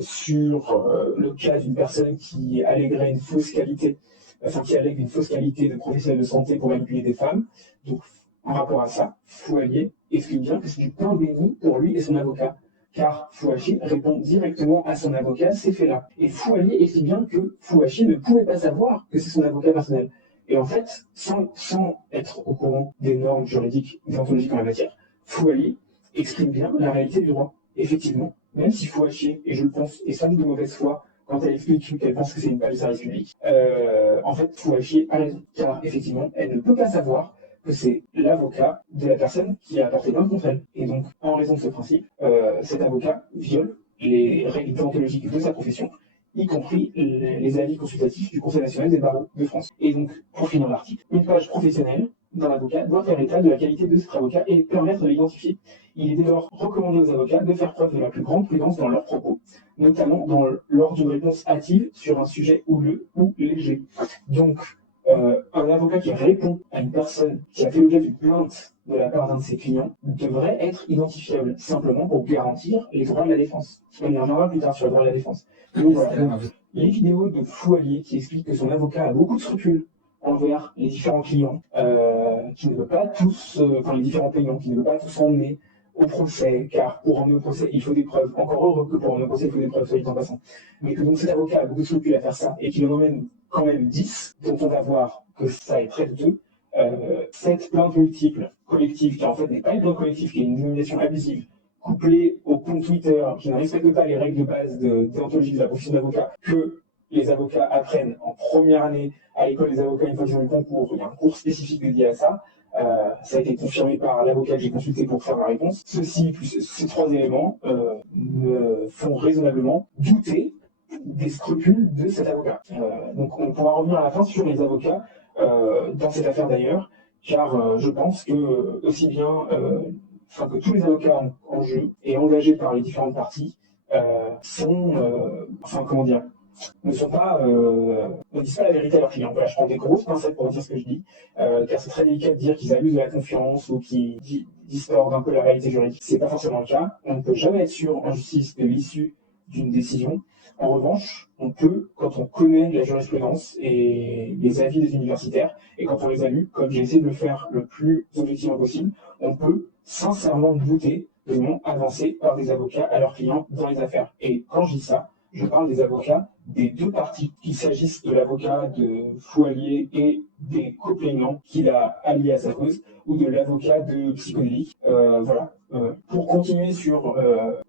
sur le cas d'une personne qui alléguerait une fausse qualité, qui allègue une fausse qualité de professionnel de santé pour manipuler des femmes. Donc, en rapport à ça, Fouallier explique bien que c'est du pain béni pour lui et son avocat, car Fouachier répond directement à son avocat ces faits-là. Et Fouallier explique bien que Fouachier ne pouvait pas savoir que c'est son avocat personnel. Et en fait, sans être au courant des normes juridiques déontologiques en la matière, Fouallier exprime bien la réalité du droit. Effectivement, même si Fouachier, et je le pense, est sans doute de mauvaise foi quand elle explique qu'elle pense que c'est une page de service public, en fait, Fouachier a raison, car effectivement, elle ne peut pas savoir que c'est l'avocat de la personne qui a apporté plainte contre elle. Et donc, en raison de ce principe, cet avocat viole les règles déontologiques de sa profession, y compris les avis consultatifs du Conseil national des barreaux de France. Et donc, pour finir l'article, une page professionnelle d'un avocat doit faire état de la qualité de cet avocat et permettre de l'identifier. Il est dès lors recommandé aux avocats de faire preuve de la plus grande prudence dans leurs propos, notamment lors d'une réponse hâtive sur un sujet houleux ou léger. Donc, un avocat qui répond à une personne qui a fait l'objet d'une plainte de la part d'un de ses clients devrait être identifiable, simplement pour garantir les droits de la défense. On y reviendra plus tard sur les droits de la défense. Donc voilà, les vidéos de Fouallier qui expliquent que son avocat a beaucoup de scrupules envers les différents clients, qui ne veut pas tous, les différents payants, qui ne veut pas tous emmener au procès, car pour emmener au procès, il faut des preuves. Encore heureux que pour emmener au procès, il faut des preuves, soit dit en passant. Mais que donc cet avocat a beaucoup de scrupules à faire ça, et qu'il en emmène quand même 10, dont on va voir que ça est très douteux, cette plainte multiple collective, qui en fait n'est pas une plainte collective, qui est une dénomination abusive, couplée au compte Twitter, qui ne respecte pas les règles de base déontologique de la profession d'avocat, que les avocats apprennent en première année à l'école des avocats une fois qu'ils ont le concours. Il y a un cours spécifique dédié à ça. Ça a été confirmé par l'avocat que j'ai consulté pour faire la réponse. Ceci, plus ces trois éléments, me font raisonnablement douter des scrupules de cet avocat. Donc on pourra revenir à la fin sur les avocats dans cette affaire d'ailleurs, car je pense que aussi bien que tous les avocats en jeu et engagés par les différentes parties sont, ne sont pas, ne disent pas la vérité à leurs clients. Voilà, je prends des grosses pincettes pour dire ce que je dis, car c'est très délicat de dire qu'ils abusent de la confiance ou qu'ils distordent un peu la réalité juridique. C'est pas forcément le cas. On ne peut jamais être sûr en justice de l'issue d'une décision. En revanche, on peut, quand on connaît la jurisprudence et les avis des universitaires, et quand on les a lus, comme j'ai essayé de le faire le plus objectivement possible, on peut sincèrement douter de noms avancés par des avocats à leurs clients dans les affaires. Et quand je dis ça, Je parle des avocats des deux parties, qu'il s'agisse de l'avocat de Fouallier et des coplaignants qu'il a alliés à sa cause, ou de l'avocat de Psychodélique. Voilà. Pour continuer sur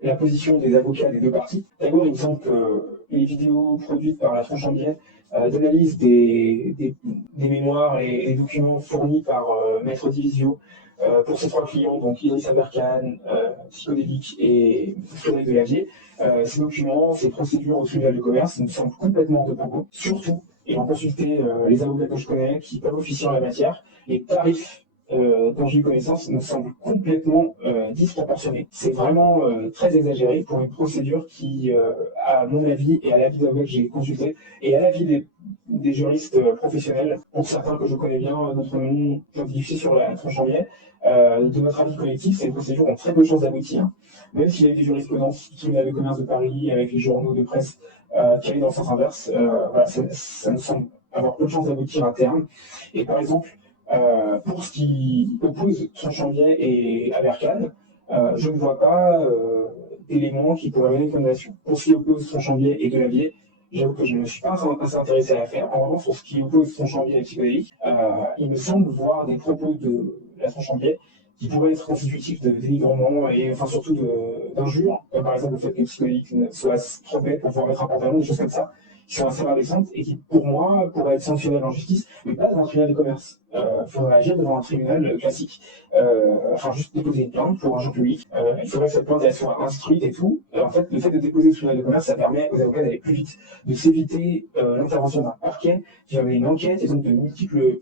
la position des avocats des deux parties, d'abord il me semble que les vidéos produites par la Tronche en Biais d'analyse des mémoires et des documents fournis par Maître Divisio pour ces trois clients, donc Idriss Aberkane, Psychodélique et Frédéric Delavier, ces documents, ces procédures au tribunal de commerce me semblent complètement de propos, surtout, ayant consulté les avocats que je connais qui peuvent officier en la matière, les tarifs dont j'ai eu connaissance me semblent complètement disproportionnés. C'est vraiment très exagéré pour une procédure qui, à mon avis et à l'avis des avocats que j'ai consultés, et à l'avis des juristes professionnels, pour certains que je connais bien, d'autres non, diffusés sur la Tronche en Biais, de notre avis collectif, ces procédures ont très peu de chances d'aboutir, même s'il y a eu des jurisprudences du tribunal de commerce de Paris avec les journaux de presse qui allaient dans le sens inverse. Voilà, ça me semble avoir peu de chances d'aboutir à terme. Et par exemple, pour ce qui oppose Tronche en Biais et Aberkane, je ne vois pas d'éléments qui pourraient mener à une condamnation. Pour ce qui oppose Tronche en Biais et Delavier, j'avoue que je ne me suis pas assez intéressé à l'affaire. En revanche, pour ce qui oppose Tronche en Biais et Psychodélique, il me semble voir des propos de la Tronche en Biais qui pourraient être constitutifs de dénigrement et enfin surtout d'injures, comme par exemple le fait que Psychodélique soit trop bête pour pouvoir mettre un pantalon, des choses comme ça, qui sont assez indécentes et qui, pour moi, pourraient être sanctionnées en justice, mais pas devant un tribunal de commerce. Il faudrait agir devant un tribunal classique. Enfin, juste déposer une plainte pour un agent public. Il faudrait que cette plainte elle soit instruite et tout. En fait, le fait de déposer au tribunal de commerce, ça permet aux avocats d'aller plus vite, de s'éviter l'intervention d'un parquet qui va mener une enquête et donc de multiples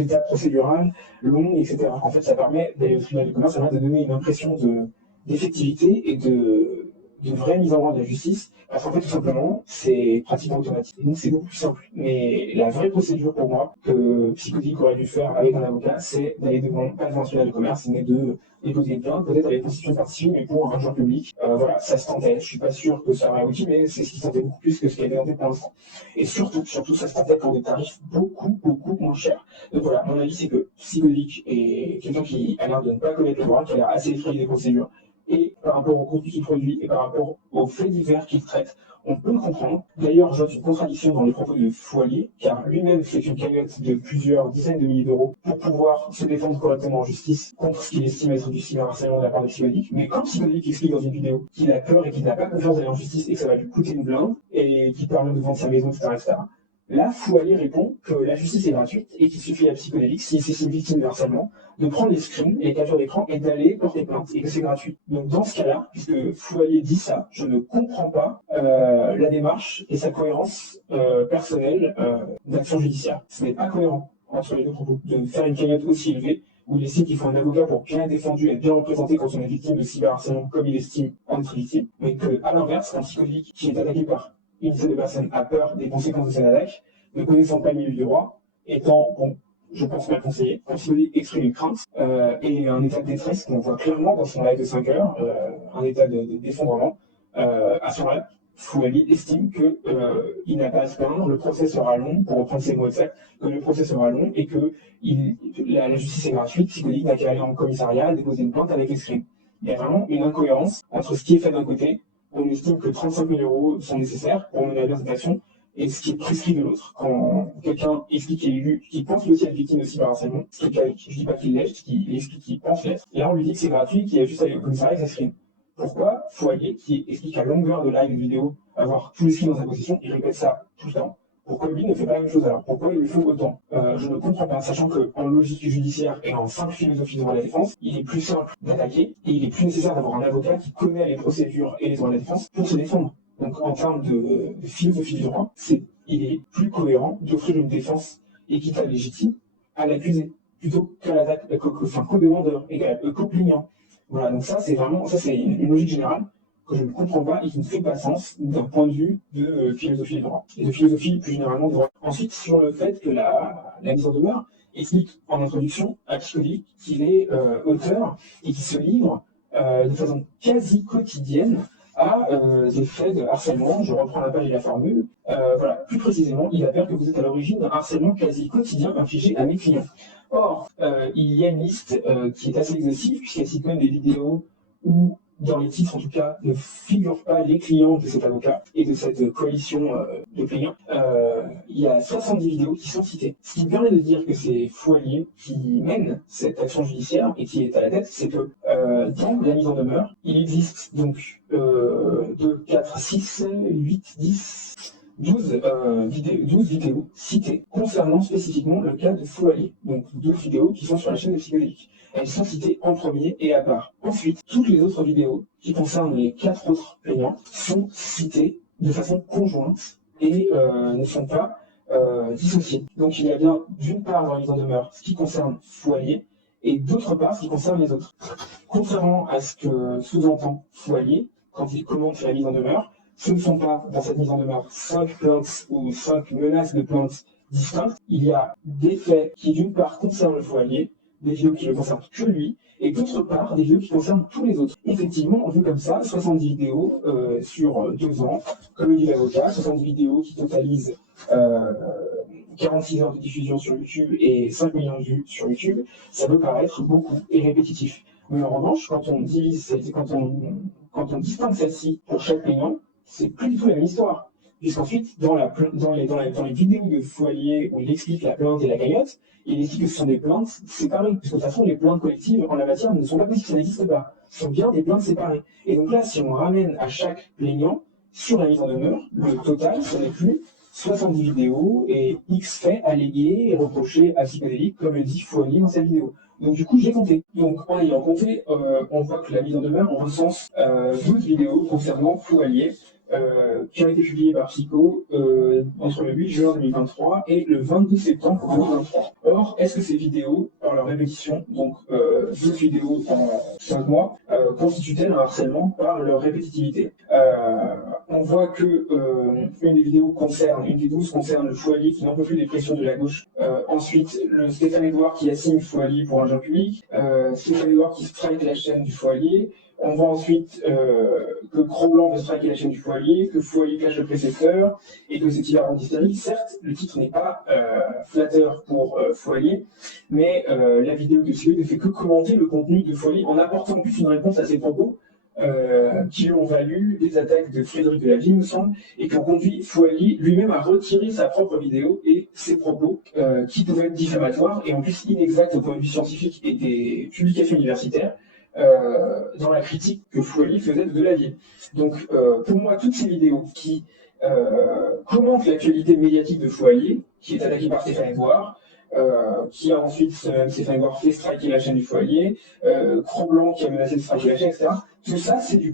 étapes procédurales longues, etc. En fait, ça permet d'aller au tribunal de commerce, ça permet de donner une impression d'effectivité et de vraie mise en œuvre de la justice, parce qu'en fait, tout simplement, c'est pratiquement automatique. Donc, c'est beaucoup plus simple. Mais la vraie procédure pour moi, que Psychodélique aurait dû faire avec un avocat, c'est d'aller pas devant un tribunal de commerce, mais de déposer une plainte, peut-être avec constitution de partie civile, mais pour un agent public. Voilà, ça se tentait. Je suis pas sûr que ça aurait abouti, mais c'est ce qui se tentait beaucoup plus que ce qui a été tenté pour l'instant. Et surtout, ça se tentait pour des tarifs beaucoup moins chers. Donc voilà, mon avis, c'est que Psychodélique est quelqu'un qui a l'air de ne pas connaître le droit, qui a l'air assez effrayé des procédures. Et par rapport au contenu qu'il produit et par rapport aux faits divers qu'il traite, on peut le comprendre. D'ailleurs, je note une contradiction dans les propos de Fouallier, car lui-même fait une cagnotte de plusieurs dizaines de milliers d'euros pour pouvoir se défendre correctement en justice contre ce qu'il estime être du cyberharcèlement de la part de Psychodélique. Mais quand Psychodélique explique dans une vidéo qu'il a peur et qu'il n'a pas confiance d'aller en justice et que ça va lui coûter une blinde, et qu'il parle de vendre sa maison, etc., là, Fouallier répond que la justice est gratuite et qu'il suffit à Psychodélique, s'il s'estime victime de harcèlement, de prendre les screens et les captures d'écran et d'aller porter plainte et que c'est gratuit. Donc dans ce cas-là, puisque Fouallier dit ça, je ne comprends pas la démarche et sa cohérence personnelle d'action judiciaire. Ce n'est pas cohérent entre les deux propos. De faire une cagnotte aussi élevée où il estime qu'il faut un avocat pour bien être défendu et être bien représenté quand on est victime de cyberharcèlement comme il estime en être victime, mais qu'à l'inverse, un Psychodélique qui est attaqué par une dizaine de personnes a peur des conséquences de cette attaque, ne connaissant pas le milieu du droit, étant, bon, je pense mal conseillé, quand il exprime une crainte et un état de détresse qu'on voit clairement dans son live de 5 heures, un état d'effondrement, à ce moment-là, Fouallier estime qu'il n'a pas à se plaindre, le procès sera long, pour reprendre ses mots exacts, que le procès sera long et que la justice est gratuite, Psychodélique n'a qu'à aller en commissariat, déposer une plainte avec escrime. Il y a vraiment une incohérence entre ce qui est fait d'un côté, on estime que 35 000 euros sont nécessaires pour mener à bien cette action, et ce qui est prescrit de l'autre. Quand quelqu'un explique qu'il pense aussi être victime de cyberharcèlement, ce qui est le cas, je dis pas qu'il l'est, qu'il explique qu'il pense l'être, et là on lui dit que c'est gratuit, qu'il a juste à aller au commissariat avec sa screen. Pourquoi Fouallier, qui explique à longueur de live et de vidéo avoir tous les screens dans sa possession, il répète ça tout le temps, pourquoi lui ne fait pas la même chose alors? Pourquoi il lui faut autant? Je ne comprends pas, sachant qu'en logique judiciaire et en simple philosophie de droit de la défense, il est plus simple d'attaquer et il est plus nécessaire d'avoir un avocat qui connaît les procédures et les droits de la défense pour se défendre. Donc en termes de philosophie du droit, il est plus cohérent d'offrir une défense équitable et légitime à l'accusé, plutôt qu'au demandeur, qu'au plaignant. Voilà, donc ça c'est une logique générale que je ne comprends pas et qui ne fait pas sens d'un point de vue de philosophie du droit, et de philosophie plus généralement du droit. Ensuite, sur le fait que la mise en demeure explique en introduction à Psychodélique qu'il est auteur et qu'il se livre de façon quasi quotidienne à des faits de harcèlement. Je reprends la page et la formule. Voilà, plus précisément, il appelle que vous êtes à l'origine d'un harcèlement quasi quotidien infligé à mes clients. Or, il y a une liste qui est assez exhaustive, puisqu'elle cite même des vidéos où dans les titres en tout cas, ne figurent pas les clients de cet avocat et de cette coalition de clients. Il y a 70 vidéos qui sont citées. Ce qui me permet de dire que c'est Fouallier qui mène cette action judiciaire et qui est à la tête, c'est que dans la mise en demeure, il existe donc 2, 4, 6, 8, 10... 12 vidéos citées concernant spécifiquement le cas de Fouallier. Donc 12 vidéos qui sont sur la chaîne de Psychodélique. Elles sont citées en premier et à part. Ensuite, toutes les autres vidéos qui concernent les 4 autres plaignants sont citées de façon conjointe et ne sont pas dissociées. Donc il y a bien d'une part dans la mise en demeure ce qui concerne Fouallier et d'autre part ce qui concerne les autres. Contrairement à ce que sous-entend Fouallier quand il commente la mise en demeure, ce ne sont pas, dans cette mise en demeure, 5 plaintes ou 5 menaces de plaintes distinctes. Il y a des faits qui, d'une part, concernent le Fouallier, des vidéos qui ne concernent que lui, et d'autre part, des vidéos qui concernent tous les autres. Effectivement, vu comme ça, 70 vidéos sur 2 ans, comme le dit l'avocat, 70 vidéos qui totalisent 46 heures de diffusion sur YouTube et 5 millions de vues sur YouTube, ça peut paraître beaucoup et répétitif. Mais en revanche, quand on distingue celle-ci pour chaque plaignant, c'est plus du tout la même histoire. Puisqu'ensuite, dans les vidéos de Fouallier où il explique la plainte et la cagnotte, il explique que ce sont des plaintes séparées. Puisque de toute façon, les plaintes collectives en la matière ne sont pas possibles, ça n'existe pas. Ce sont bien des plaintes séparées. Et donc là, si on ramène à chaque plaignant, sur la mise en demeure, le total, ce n'est plus 70 vidéos et X faits allégués et reprochés à Psychodélique, comme le dit Fouallier dans sa vidéo. Donc du coup, j'ai compté. Donc en ayant compté, on voit que la mise en demeure, on recense 12 vidéos concernant Fouallier, qui ont été publiées par Psycho entre le 8 juin 2023 et le 22 septembre 2023. Or, est-ce que ces vidéos, par leur répétition, donc 12 vidéos en 5 mois, constituent-elles un harcèlement par leur répétitivité? On voit que une des vidéos une des 12 concerne le Fouallier qui n'en peut plus des pressions de la gauche. Ensuite, le Stéphane Edouard qui assigne Fouallier pour agent public. Stéphane Edouard qui strike la chaîne du Fouallier. On voit ensuite que Cro-Blanc veut striker la chaîne du Fouallier, que Fouallier cache le précepteur, et que c'est hilarant d'hystérie. Certes, le titre n'est pas flatteur pour Fouallier, mais la vidéo de Psycho ne fait que commenter le contenu de Fouallier en apportant en plus une réponse à ses propos, qui lui ont valu des attaques de Frédéric Delavier, il me semble, et qui ont conduit Fouallier lui-même à retirer sa propre vidéo et ses propos, qui pouvaient être diffamatoires et en plus inexacts au point de vue scientifique et des publications universitaires, dans la critique que Fouallier faisait de Delavier. Donc, pour moi, toutes ces vidéos qui commentent l'actualité médiatique de Fouallier, qui est attaqué par Stéphane Edouard, qui a ensuite, Stéphane Edouard, fait striker la chaîne du Fouallier, Cro-Blanc qui a menacé de striker la chaîne, etc. Tout ça, c'est du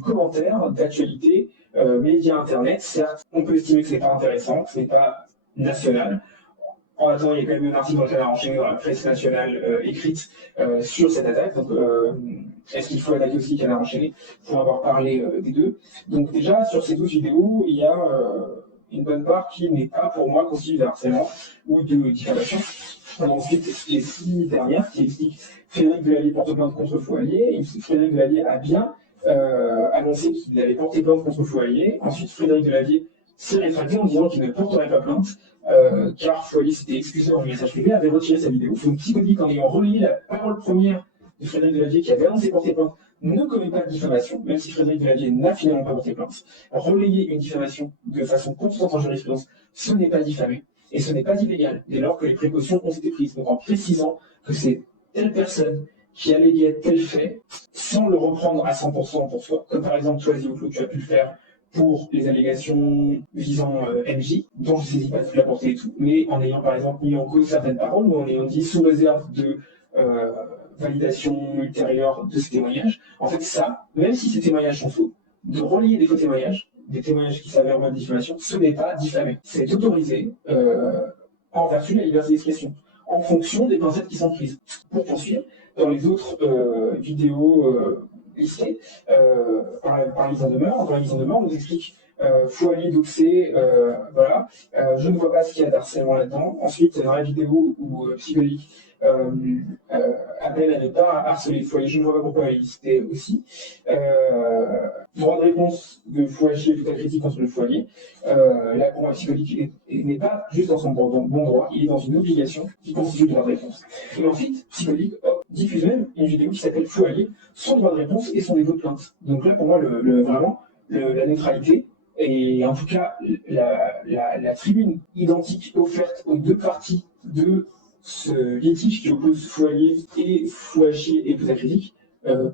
commentaire d'actualité, médias internet. Certes, on peut estimer que ce n'est pas intéressant, que ce n'est pas national. En attendant, il y a quand même un article dans le Canard enchaîné dans la presse nationale écrite sur cette attaque. Donc, est-ce qu'il faut attaquer aussi Canard enchaîné pour avoir parlé des deux? Donc déjà, sur ces 12 vidéos, il y a une bonne part qui n'est pas pour moi constituée de harcèlement ou de diffamation. On a ensuite les 6 dernières qui expliquent Frédéric Delavier porte plainte contre Fouallier. Et Frédéric Delavier a bien annoncé qu'il avait porté plainte contre Fouallier. Ensuite, Frédéric Delavier s'est rétracté en disant qu'il ne porterait pas plainte. Car Fouallier s'était excusé dans le message privé, avait retiré sa vidéo. Donc Psychodélique, en ayant relayé la parole première de Frédéric Delavier qui avait annoncé porter plainte, ne commet pas de diffamation, même si Frédéric Delavier n'a finalement pas porté plainte. Relayer une diffamation de façon constante en jurisprudence, ce n'est pas diffamer, et ce n'est pas illégal, dès lors que les précautions ont été prises. Donc en précisant que c'est telle personne qui alléguait tel fait, sans le reprendre à 100% pour soi, comme par exemple toi, Zio Claude, tu as pu le faire pour les allégations visant MJ, dont je ne saisis pas toute la portée et tout, mais en ayant par exemple mis en cause certaines paroles, ou en ayant dit sous réserve de validation ultérieure de ces témoignages. En fait, ça, même si ces témoignages sont faux, de relier des faux témoignages, des témoignages qui s'avèrent de diffamation, ce n'est pas diffamer. C'est autorisé en vertu de la liberté d'expression, en fonction des pincettes qui sont prises. Pour poursuivre, dans les autres vidéos listées par la mise en demeure, dans la mise en demeure, on nous explique Fouallier doxé, voilà. Je ne vois pas ce qu'il y a d'harcèlement là-dedans. Ensuite, dans la vidéo où Psychodélique appelle à ne pas harceler Fouallier, je ne vois pas pourquoi elle est listée aussi. Droit de réponse de Fouachier toute la critique contre le Fouallier. Là, pour moi, Psychodélique n'est pas juste dans son bon droit, il est dans une obligation qui constitue le droit de réponse. Et ensuite, Psychodélique diffuse même une vidéo qui s'appelle Fou allié, son droit de réponse et son dépôt de plainte. Donc là, pour moi, vraiment, la neutralité, et en tout cas la tribune identique offerte aux deux parties de ce litige qui oppose Fou allié et Fou et Epousa critique,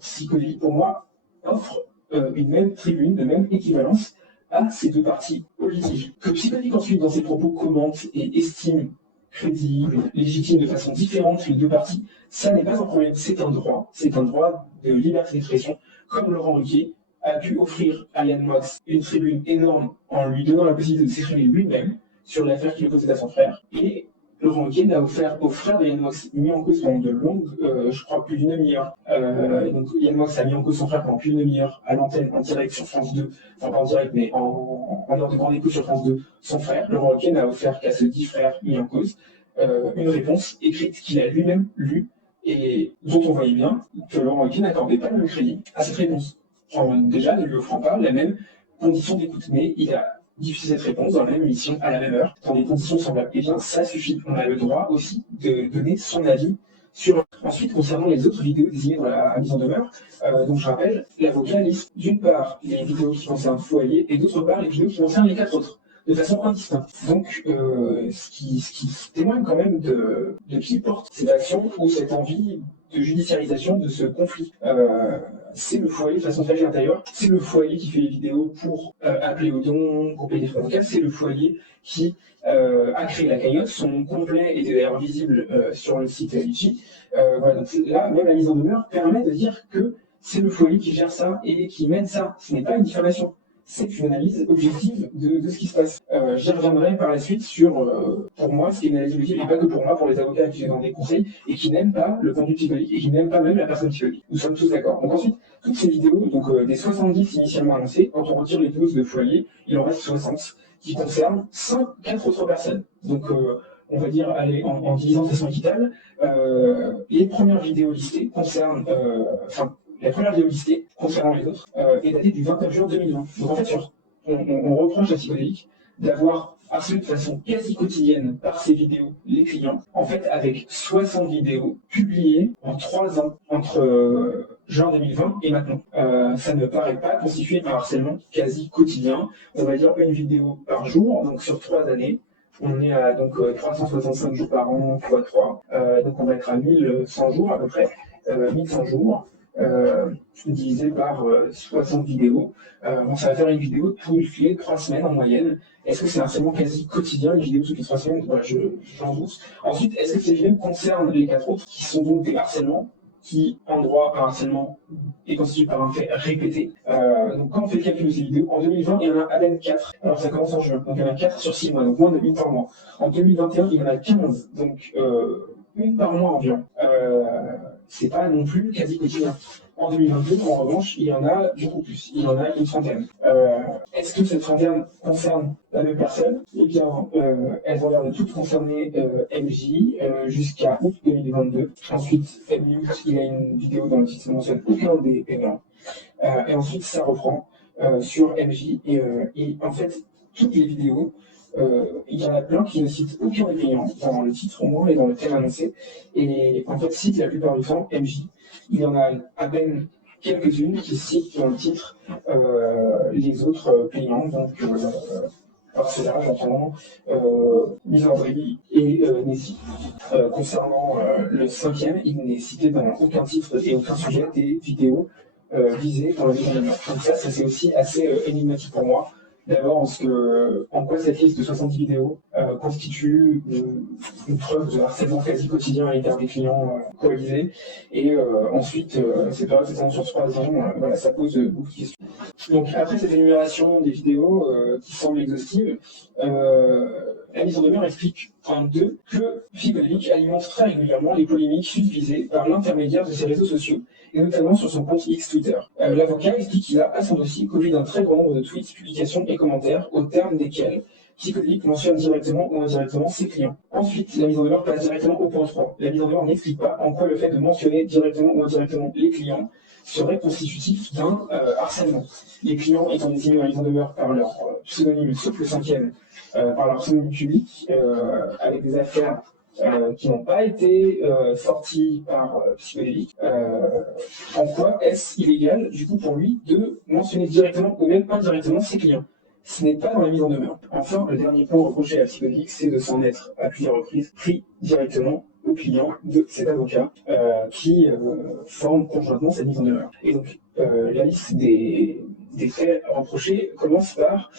Psychodélique pour moi offre une même tribune, de même équivalence à ces deux parties au litige. Que Psychodélique ensuite dans ses propos commente et estime crédible, légitime de façon différente les deux parties, ça n'est pas un problème, c'est un droit de liberté d'expression, comme Laurent Ruquier a pu offrir à Yann Moix une tribune énorme en lui donnant la possibilité de s'exprimer lui-même sur l'affaire qu'il opposait à son frère. Et Laurent Ruquier l'a offert au frère de Yann Moix, mis en cause pendant de longues, je crois plus d'une demi-heure. Donc Yann Moix a mis en cause son frère pendant plus d'une demi-heure à l'antenne en direct sur France 2, enfin pas en direct mais en heure de grande écoute sur France 2, son frère. Laurent Ruquier n'a offert qu'à ce dit frère mis en cause une réponse écrite qu'il a lui-même lue et dont on voyait bien que Laurent Ruquier n'accordait pas le même crédit à cette réponse. Déjà, ne lui offrant pas la même condition d'écoute, mais il a diffusé cette réponse dans la même émission, à la même heure, dans des conditions semblables. Eh bien, ça suffit. On a le droit aussi de donner son avis sur. Ensuite, concernant les autres vidéos désignées dans la mise en demeure, donc je rappelle, l'avocat liste d'une part les vidéos qui concernent Fou allié et d'autre part les vidéos qui concernent les 4 autres, de façon indistincte. Donc, ce qui témoigne quand même de qui porte cette action ou cette envie de judiciarisation de ce conflit. C'est le foyer de façon très intérieure, c'est le foyer qui fait les vidéos pour appeler au don, pour payer des frais d'avocat, c'est le foyer qui a créé la cagnotte, son nom complet était d'ailleurs visible sur le site Litchi. Voilà, donc là, même la mise en demeure permet de dire que c'est le foyer qui gère ça et qui mène ça. Ce n'est pas une diffamation. C'est une analyse objective de ce qui se passe. J'y reviendrai par la suite sur, pour moi, ce qui est une analyse objective, et pas que pour moi, pour les avocats qui donnent des conseils, et qui n'aiment pas le contenu psychologique, et qui n'aiment pas même la personne psychologique. Nous sommes tous d'accord. Donc ensuite, toutes ces vidéos, donc des 70 initialement annoncées, quand on retire les 12 de foyer, il en reste 60, qui concernent 4 autres personnes. Donc, on va dire, allez, en divisant de façon équitable, les premières vidéos listées concernent, la première vidéo listée, concernant les autres, est datée du 29 juin 2020. Donc en fait, on reproche à Psychodélique d'avoir harcelé de façon quasi quotidienne par ses vidéos les clients, en fait avec 60 vidéos publiées en 3 ans, entre juin 2020 et maintenant. Ça ne paraît pas constitué un harcèlement quasi quotidien, on va dire une vidéo par jour, donc sur 3 années. On est à donc 365 jours par an x 3, donc on va être à 1100 jours à peu près, 1100 jours. Divisé par 60 vidéos. Bon, ça va faire une vidéo toutes les 3 semaines en moyenne. Est-ce que c'est un harcèlement quasi quotidien, une vidéo toutes les 3 semaines? Voilà, j'en doute. Ensuite, est-ce que ces vidéos concernent les 4 autres, qui sont donc des harcèlements, qui, en droit, un harcèlement est constitué par un fait répété. Donc quand on fait le calcul de ces vidéos, en 2020, il y en a à peine 4. Alors ça commence en juin, donc il y en a 4 sur 6 mois, donc moins de 1 par mois. En 2021, il y en a 15, donc 1 par mois environ. C'est pas non plus quasi quotidien. En 2022, en revanche, il y en a beaucoup plus. Il y en a une trentaine. Est-ce que cette trentaine concerne la même personne? Eh bien, elles ont l'air de toutes concerner MJ jusqu'à août 2022. Ensuite, MJ, il a une vidéo dans le titre ne mentionne aucun des paiements. Et ensuite, ça reprend sur MJ. Et en fait, toutes les vidéos, il y en a plein qui ne citent aucun des payants, dans le titre au moins et dans le thème annoncé, et en fait citent la plupart du temps MJ. Il y en a à peine quelques-unes qui citent dans le titre les autres payants, donc par cela j'entends Misandrie et Nessie. Concernant le 5e, il n'est cité dans aucun titre et aucun sujet des vidéos visées dans la mise en demeure. Donc ça c'est aussi assez énigmatique pour moi. D'abord, en quoi cette liste de 70 vidéos constitue une preuve de harcèlement quasi quotidien à l'égard des clients coalisés. Et ensuite, ces périodes s'étendent sur 3 ans, voilà, ça pose beaucoup de questions. Donc après cette énumération des vidéos qui semble exhaustive, la mise en demeure explique en 2 que Psychodélique alimente très régulièrement les polémiques subdivisées par l'intermédiaire de ses réseaux sociaux, et notamment sur son compte X Twitter. L'avocat explique qu'il a à son dossier qu'au vu d'un très grand nombre de tweets, publications et commentaires, au terme desquels Psychodélique mentionne directement ou indirectement ses clients. Ensuite, la mise en demeure passe directement au point 3. La mise en demeure n'explique pas en quoi le fait de mentionner directement ou indirectement les clients serait constitutif d'un harcèlement. Les clients étant désignés dans la mise en demeure par leur pseudonyme, sauf le 5e, par leur pseudonyme public, avec des affaires qui n'ont pas été sortis par Psychodélique, en quoi est-ce illégal, du coup, pour lui, de mentionner directement ou même indirectement ses clients? Ce n'est pas dans la mise en demeure. Enfin, le dernier point reproché à Psychodélique, c'est de s'en être, à plusieurs reprises, pris directement au client de cet avocat qui forme conjointement cette mise en demeure. Et donc, la liste des faits reprochés commence par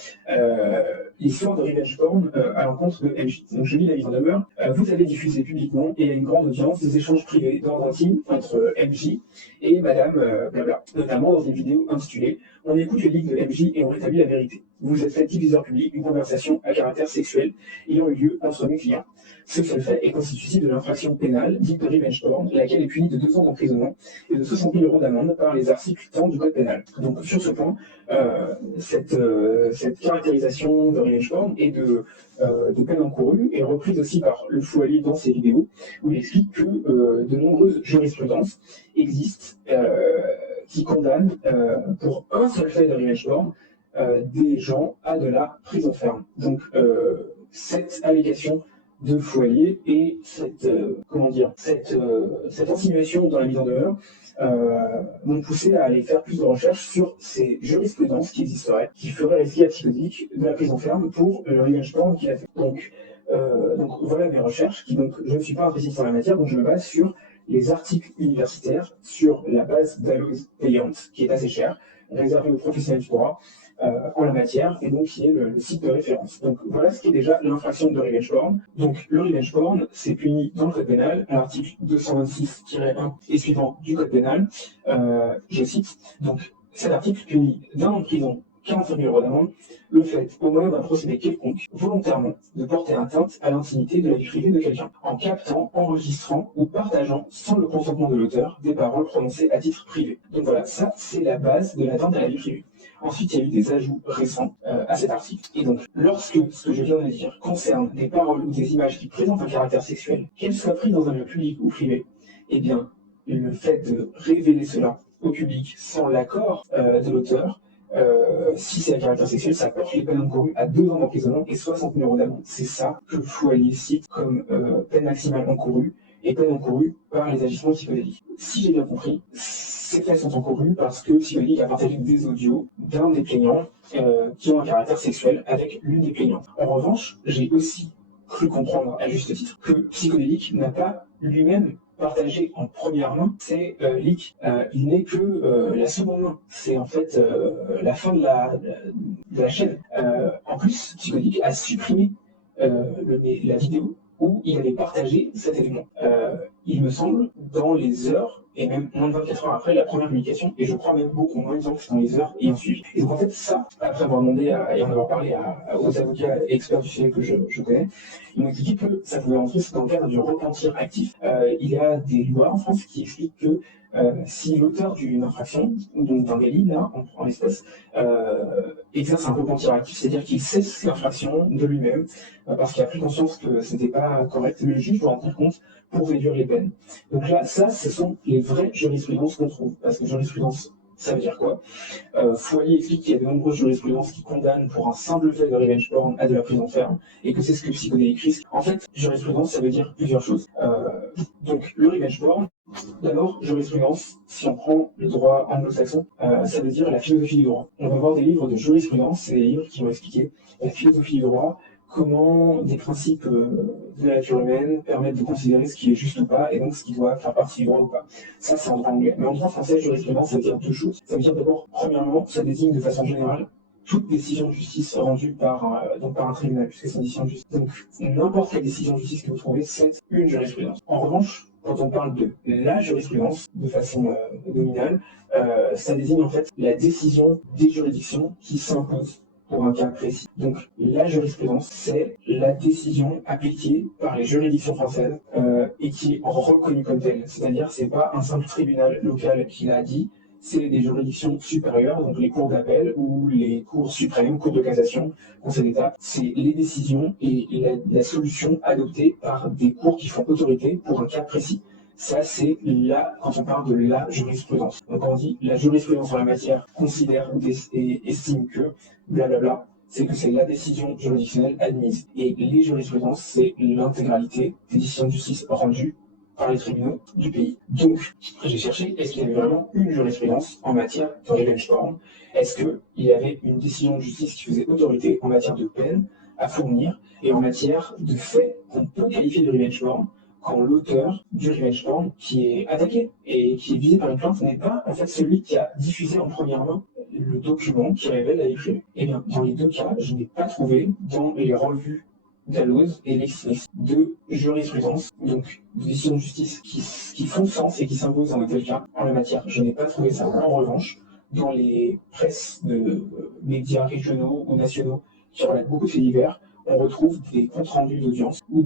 l'histoire de revenge porn à l'encontre de MJ. Donc je lis la mise en demeure. Vous avez diffusé publiquement et à une grande audience des échanges privés d'ordre intime entre MJ et Madame blabla, notamment dans une vidéo intitulée « On écoute les ligues de MJ et on rétablit la vérité. Vous vous êtes fait diviseur public d'une conversation à caractère sexuel ayant eu lieu entre mes clients. Ce seul fait est constitutif de l'infraction pénale dite de revenge porn, laquelle est punie de 2 ans d'emprisonnement et de 60 000 € d'amende par les articles 30 du code pénal. » Donc sur ce point, cette caractérisation de revenge porn et de peine encourue est reprise aussi par le Foualier dans ses vidéos, où il explique que de nombreuses jurisprudences existent qui condamnent pour un seul fait de revenge porn des gens à de la prison ferme. Donc cette allégation de Foualier et cette insinuation dans la mise en demeure m'ont poussé à aller faire plus de recherches sur ces jurisprudences qui existeraient, qui feraient risquer à Psychodélique de la prison ferme pour le revenge porn qu'il a fait. Donc voilà mes recherches, qui donc je ne suis pas un spécialiste en la matière, donc je me base sur les articles universitaires, sur la base d'Alloz payante, qui est assez chère, réservée aux professionnels du droit, en la matière, et donc qui est le site de référence. Donc voilà ce qui est déjà l'infraction de revenge porn. Donc le revenge porn, c'est puni dans le code pénal, à l'article 226-1 et suivant du code pénal. Je cite, donc cet article punit d'1 an de prison, 45 000 € d'amende, le fait, au moyen d'un procédé quelconque, volontairement, de porter atteinte à l'intimité de la vie privée de quelqu'un, en captant, enregistrant ou partageant, sans le consentement de l'auteur, des paroles prononcées à titre privé. Donc voilà, ça c'est la base de l'atteinte à la vie privée. Ensuite, il y a eu des ajouts récents à cet article. Et donc, lorsque ce que je viens de dire concerne des paroles ou des images qui présentent un caractère sexuel, qu'elles soient prises dans un lieu public ou privé, eh bien, le fait de révéler cela au public sans l'accord de l'auteur, si c'est un caractère sexuel, ça porte les peines encourues à 2 ans d'emprisonnement et 60 000 € d'amende. C'est ça que Foualier cite comme peine maximale encourue et peine encourue par les agissements psychodéliques. Si j'ai bien compris, ces faits sont encourus parce que Psychodélique a partagé des audios d'un des plaignants qui ont un caractère sexuel avec l'une des plaignantes. En revanche, j'ai aussi cru comprendre à juste titre que Psychodélique n'a pas lui-même partagé en première main ces leaks. Il n'est que la seconde main. C'est en fait la fin de la chaîne. En plus, Psychodélique a supprimé la vidéo où il avait partagé cet élément. Il me semble, dans les heures, et même moins de 24 heures après la première publication, et je crois même beaucoup moins, disons que c'est dans les heures ayant suivi. Et donc en fait, ça, après avoir demandé et en avoir parlé aux avocats experts du sujet que je connais, ils m'ont expliqué que ça pouvait rentrer dans le cadre du repentir actif. Il y a des lois en France qui expliquent que si l'auteur d'une infraction, donc d'un délit, là, en l'espèce, exerce un repentir actif, c'est-à-dire qu'il cesse l'infraction de lui-même, parce qu'il a pris conscience que ce n'était pas correct, le juge doit en tenir compte pour réduire les peines. Donc là, ça, ce sont les vraies jurisprudences qu'on trouve. Parce que jurisprudence, ça veut dire quoi? Foualier explique qu'il y a de nombreuses jurisprudences qui condamnent pour un simple fait de revenge porn à de la prison ferme, et que c'est ce que Psychodélique risque. En fait, jurisprudence, ça veut dire plusieurs choses. Donc, le revenge porn, d'abord, jurisprudence, si on prend le droit anglo-saxon, ça veut dire la philosophie du droit. On va voir des livres de jurisprudence, c'est des livres qui vont expliquer la philosophie du droit, comment des principes de la nature humaine permettent de considérer ce qui est juste ou pas, et donc ce qui doit faire partie du droit ou pas. Ça, c'est en droit anglais. Mais en droit français, jurisprudence, ça veut dire deux choses. Ça veut dire d'abord, premièrement, ça désigne de façon générale toute décision de justice rendue par un tribunal, puisque c'est une décision de justice. Donc, n'importe quelle décision de justice que vous trouvez, c'est une jurisprudence. En revanche, quand on parle de la jurisprudence, de façon nominale, ça désigne en fait la décision des juridictions qui s'imposent pour un cas précis. Donc la jurisprudence, c'est la décision appliquée par les juridictions françaises et qui est reconnue comme telle. C'est-à-dire, c'est pas un simple tribunal local qui l'a dit, c'est des juridictions supérieures, donc les cours d'appel ou les cours suprêmes, cours de cassation, conseil d'État. C'est les décisions et la solution adoptée par des cours qui font autorité pour un cas précis. Ça, c'est là, quand on parle de la jurisprudence. Donc, on dit la jurisprudence en la matière considère et estime que, blablabla, c'est que c'est la décision juridictionnelle admise. Et les jurisprudences, c'est l'intégralité des décisions de justice rendues par les tribunaux du pays. Donc, j'ai cherché, est-ce qu'il y avait vraiment une jurisprudence en matière de revenge porn? Est-ce qu'il y avait une décision de justice qui faisait autorité en matière de peine à fournir et en matière de fait qu'on peut qualifier de revenge porn quand l'auteur du revenge porn qui est attaqué et qui est visé par une plainte n'est pas en fait celui qui a diffusé en première main le document qui révèle la vie privée. Eh bien, dans les deux cas, je n'ai pas trouvé dans les revues Dalloz et LexisNexis de jurisprudence, donc de décisions de justice qui font sens et qui s'imposent dans tel cas en la matière. Je n'ai pas trouvé ça. En revanche, dans les presses de médias régionaux ou nationaux qui relatent beaucoup de faits divers, on retrouve des comptes rendus d'audience où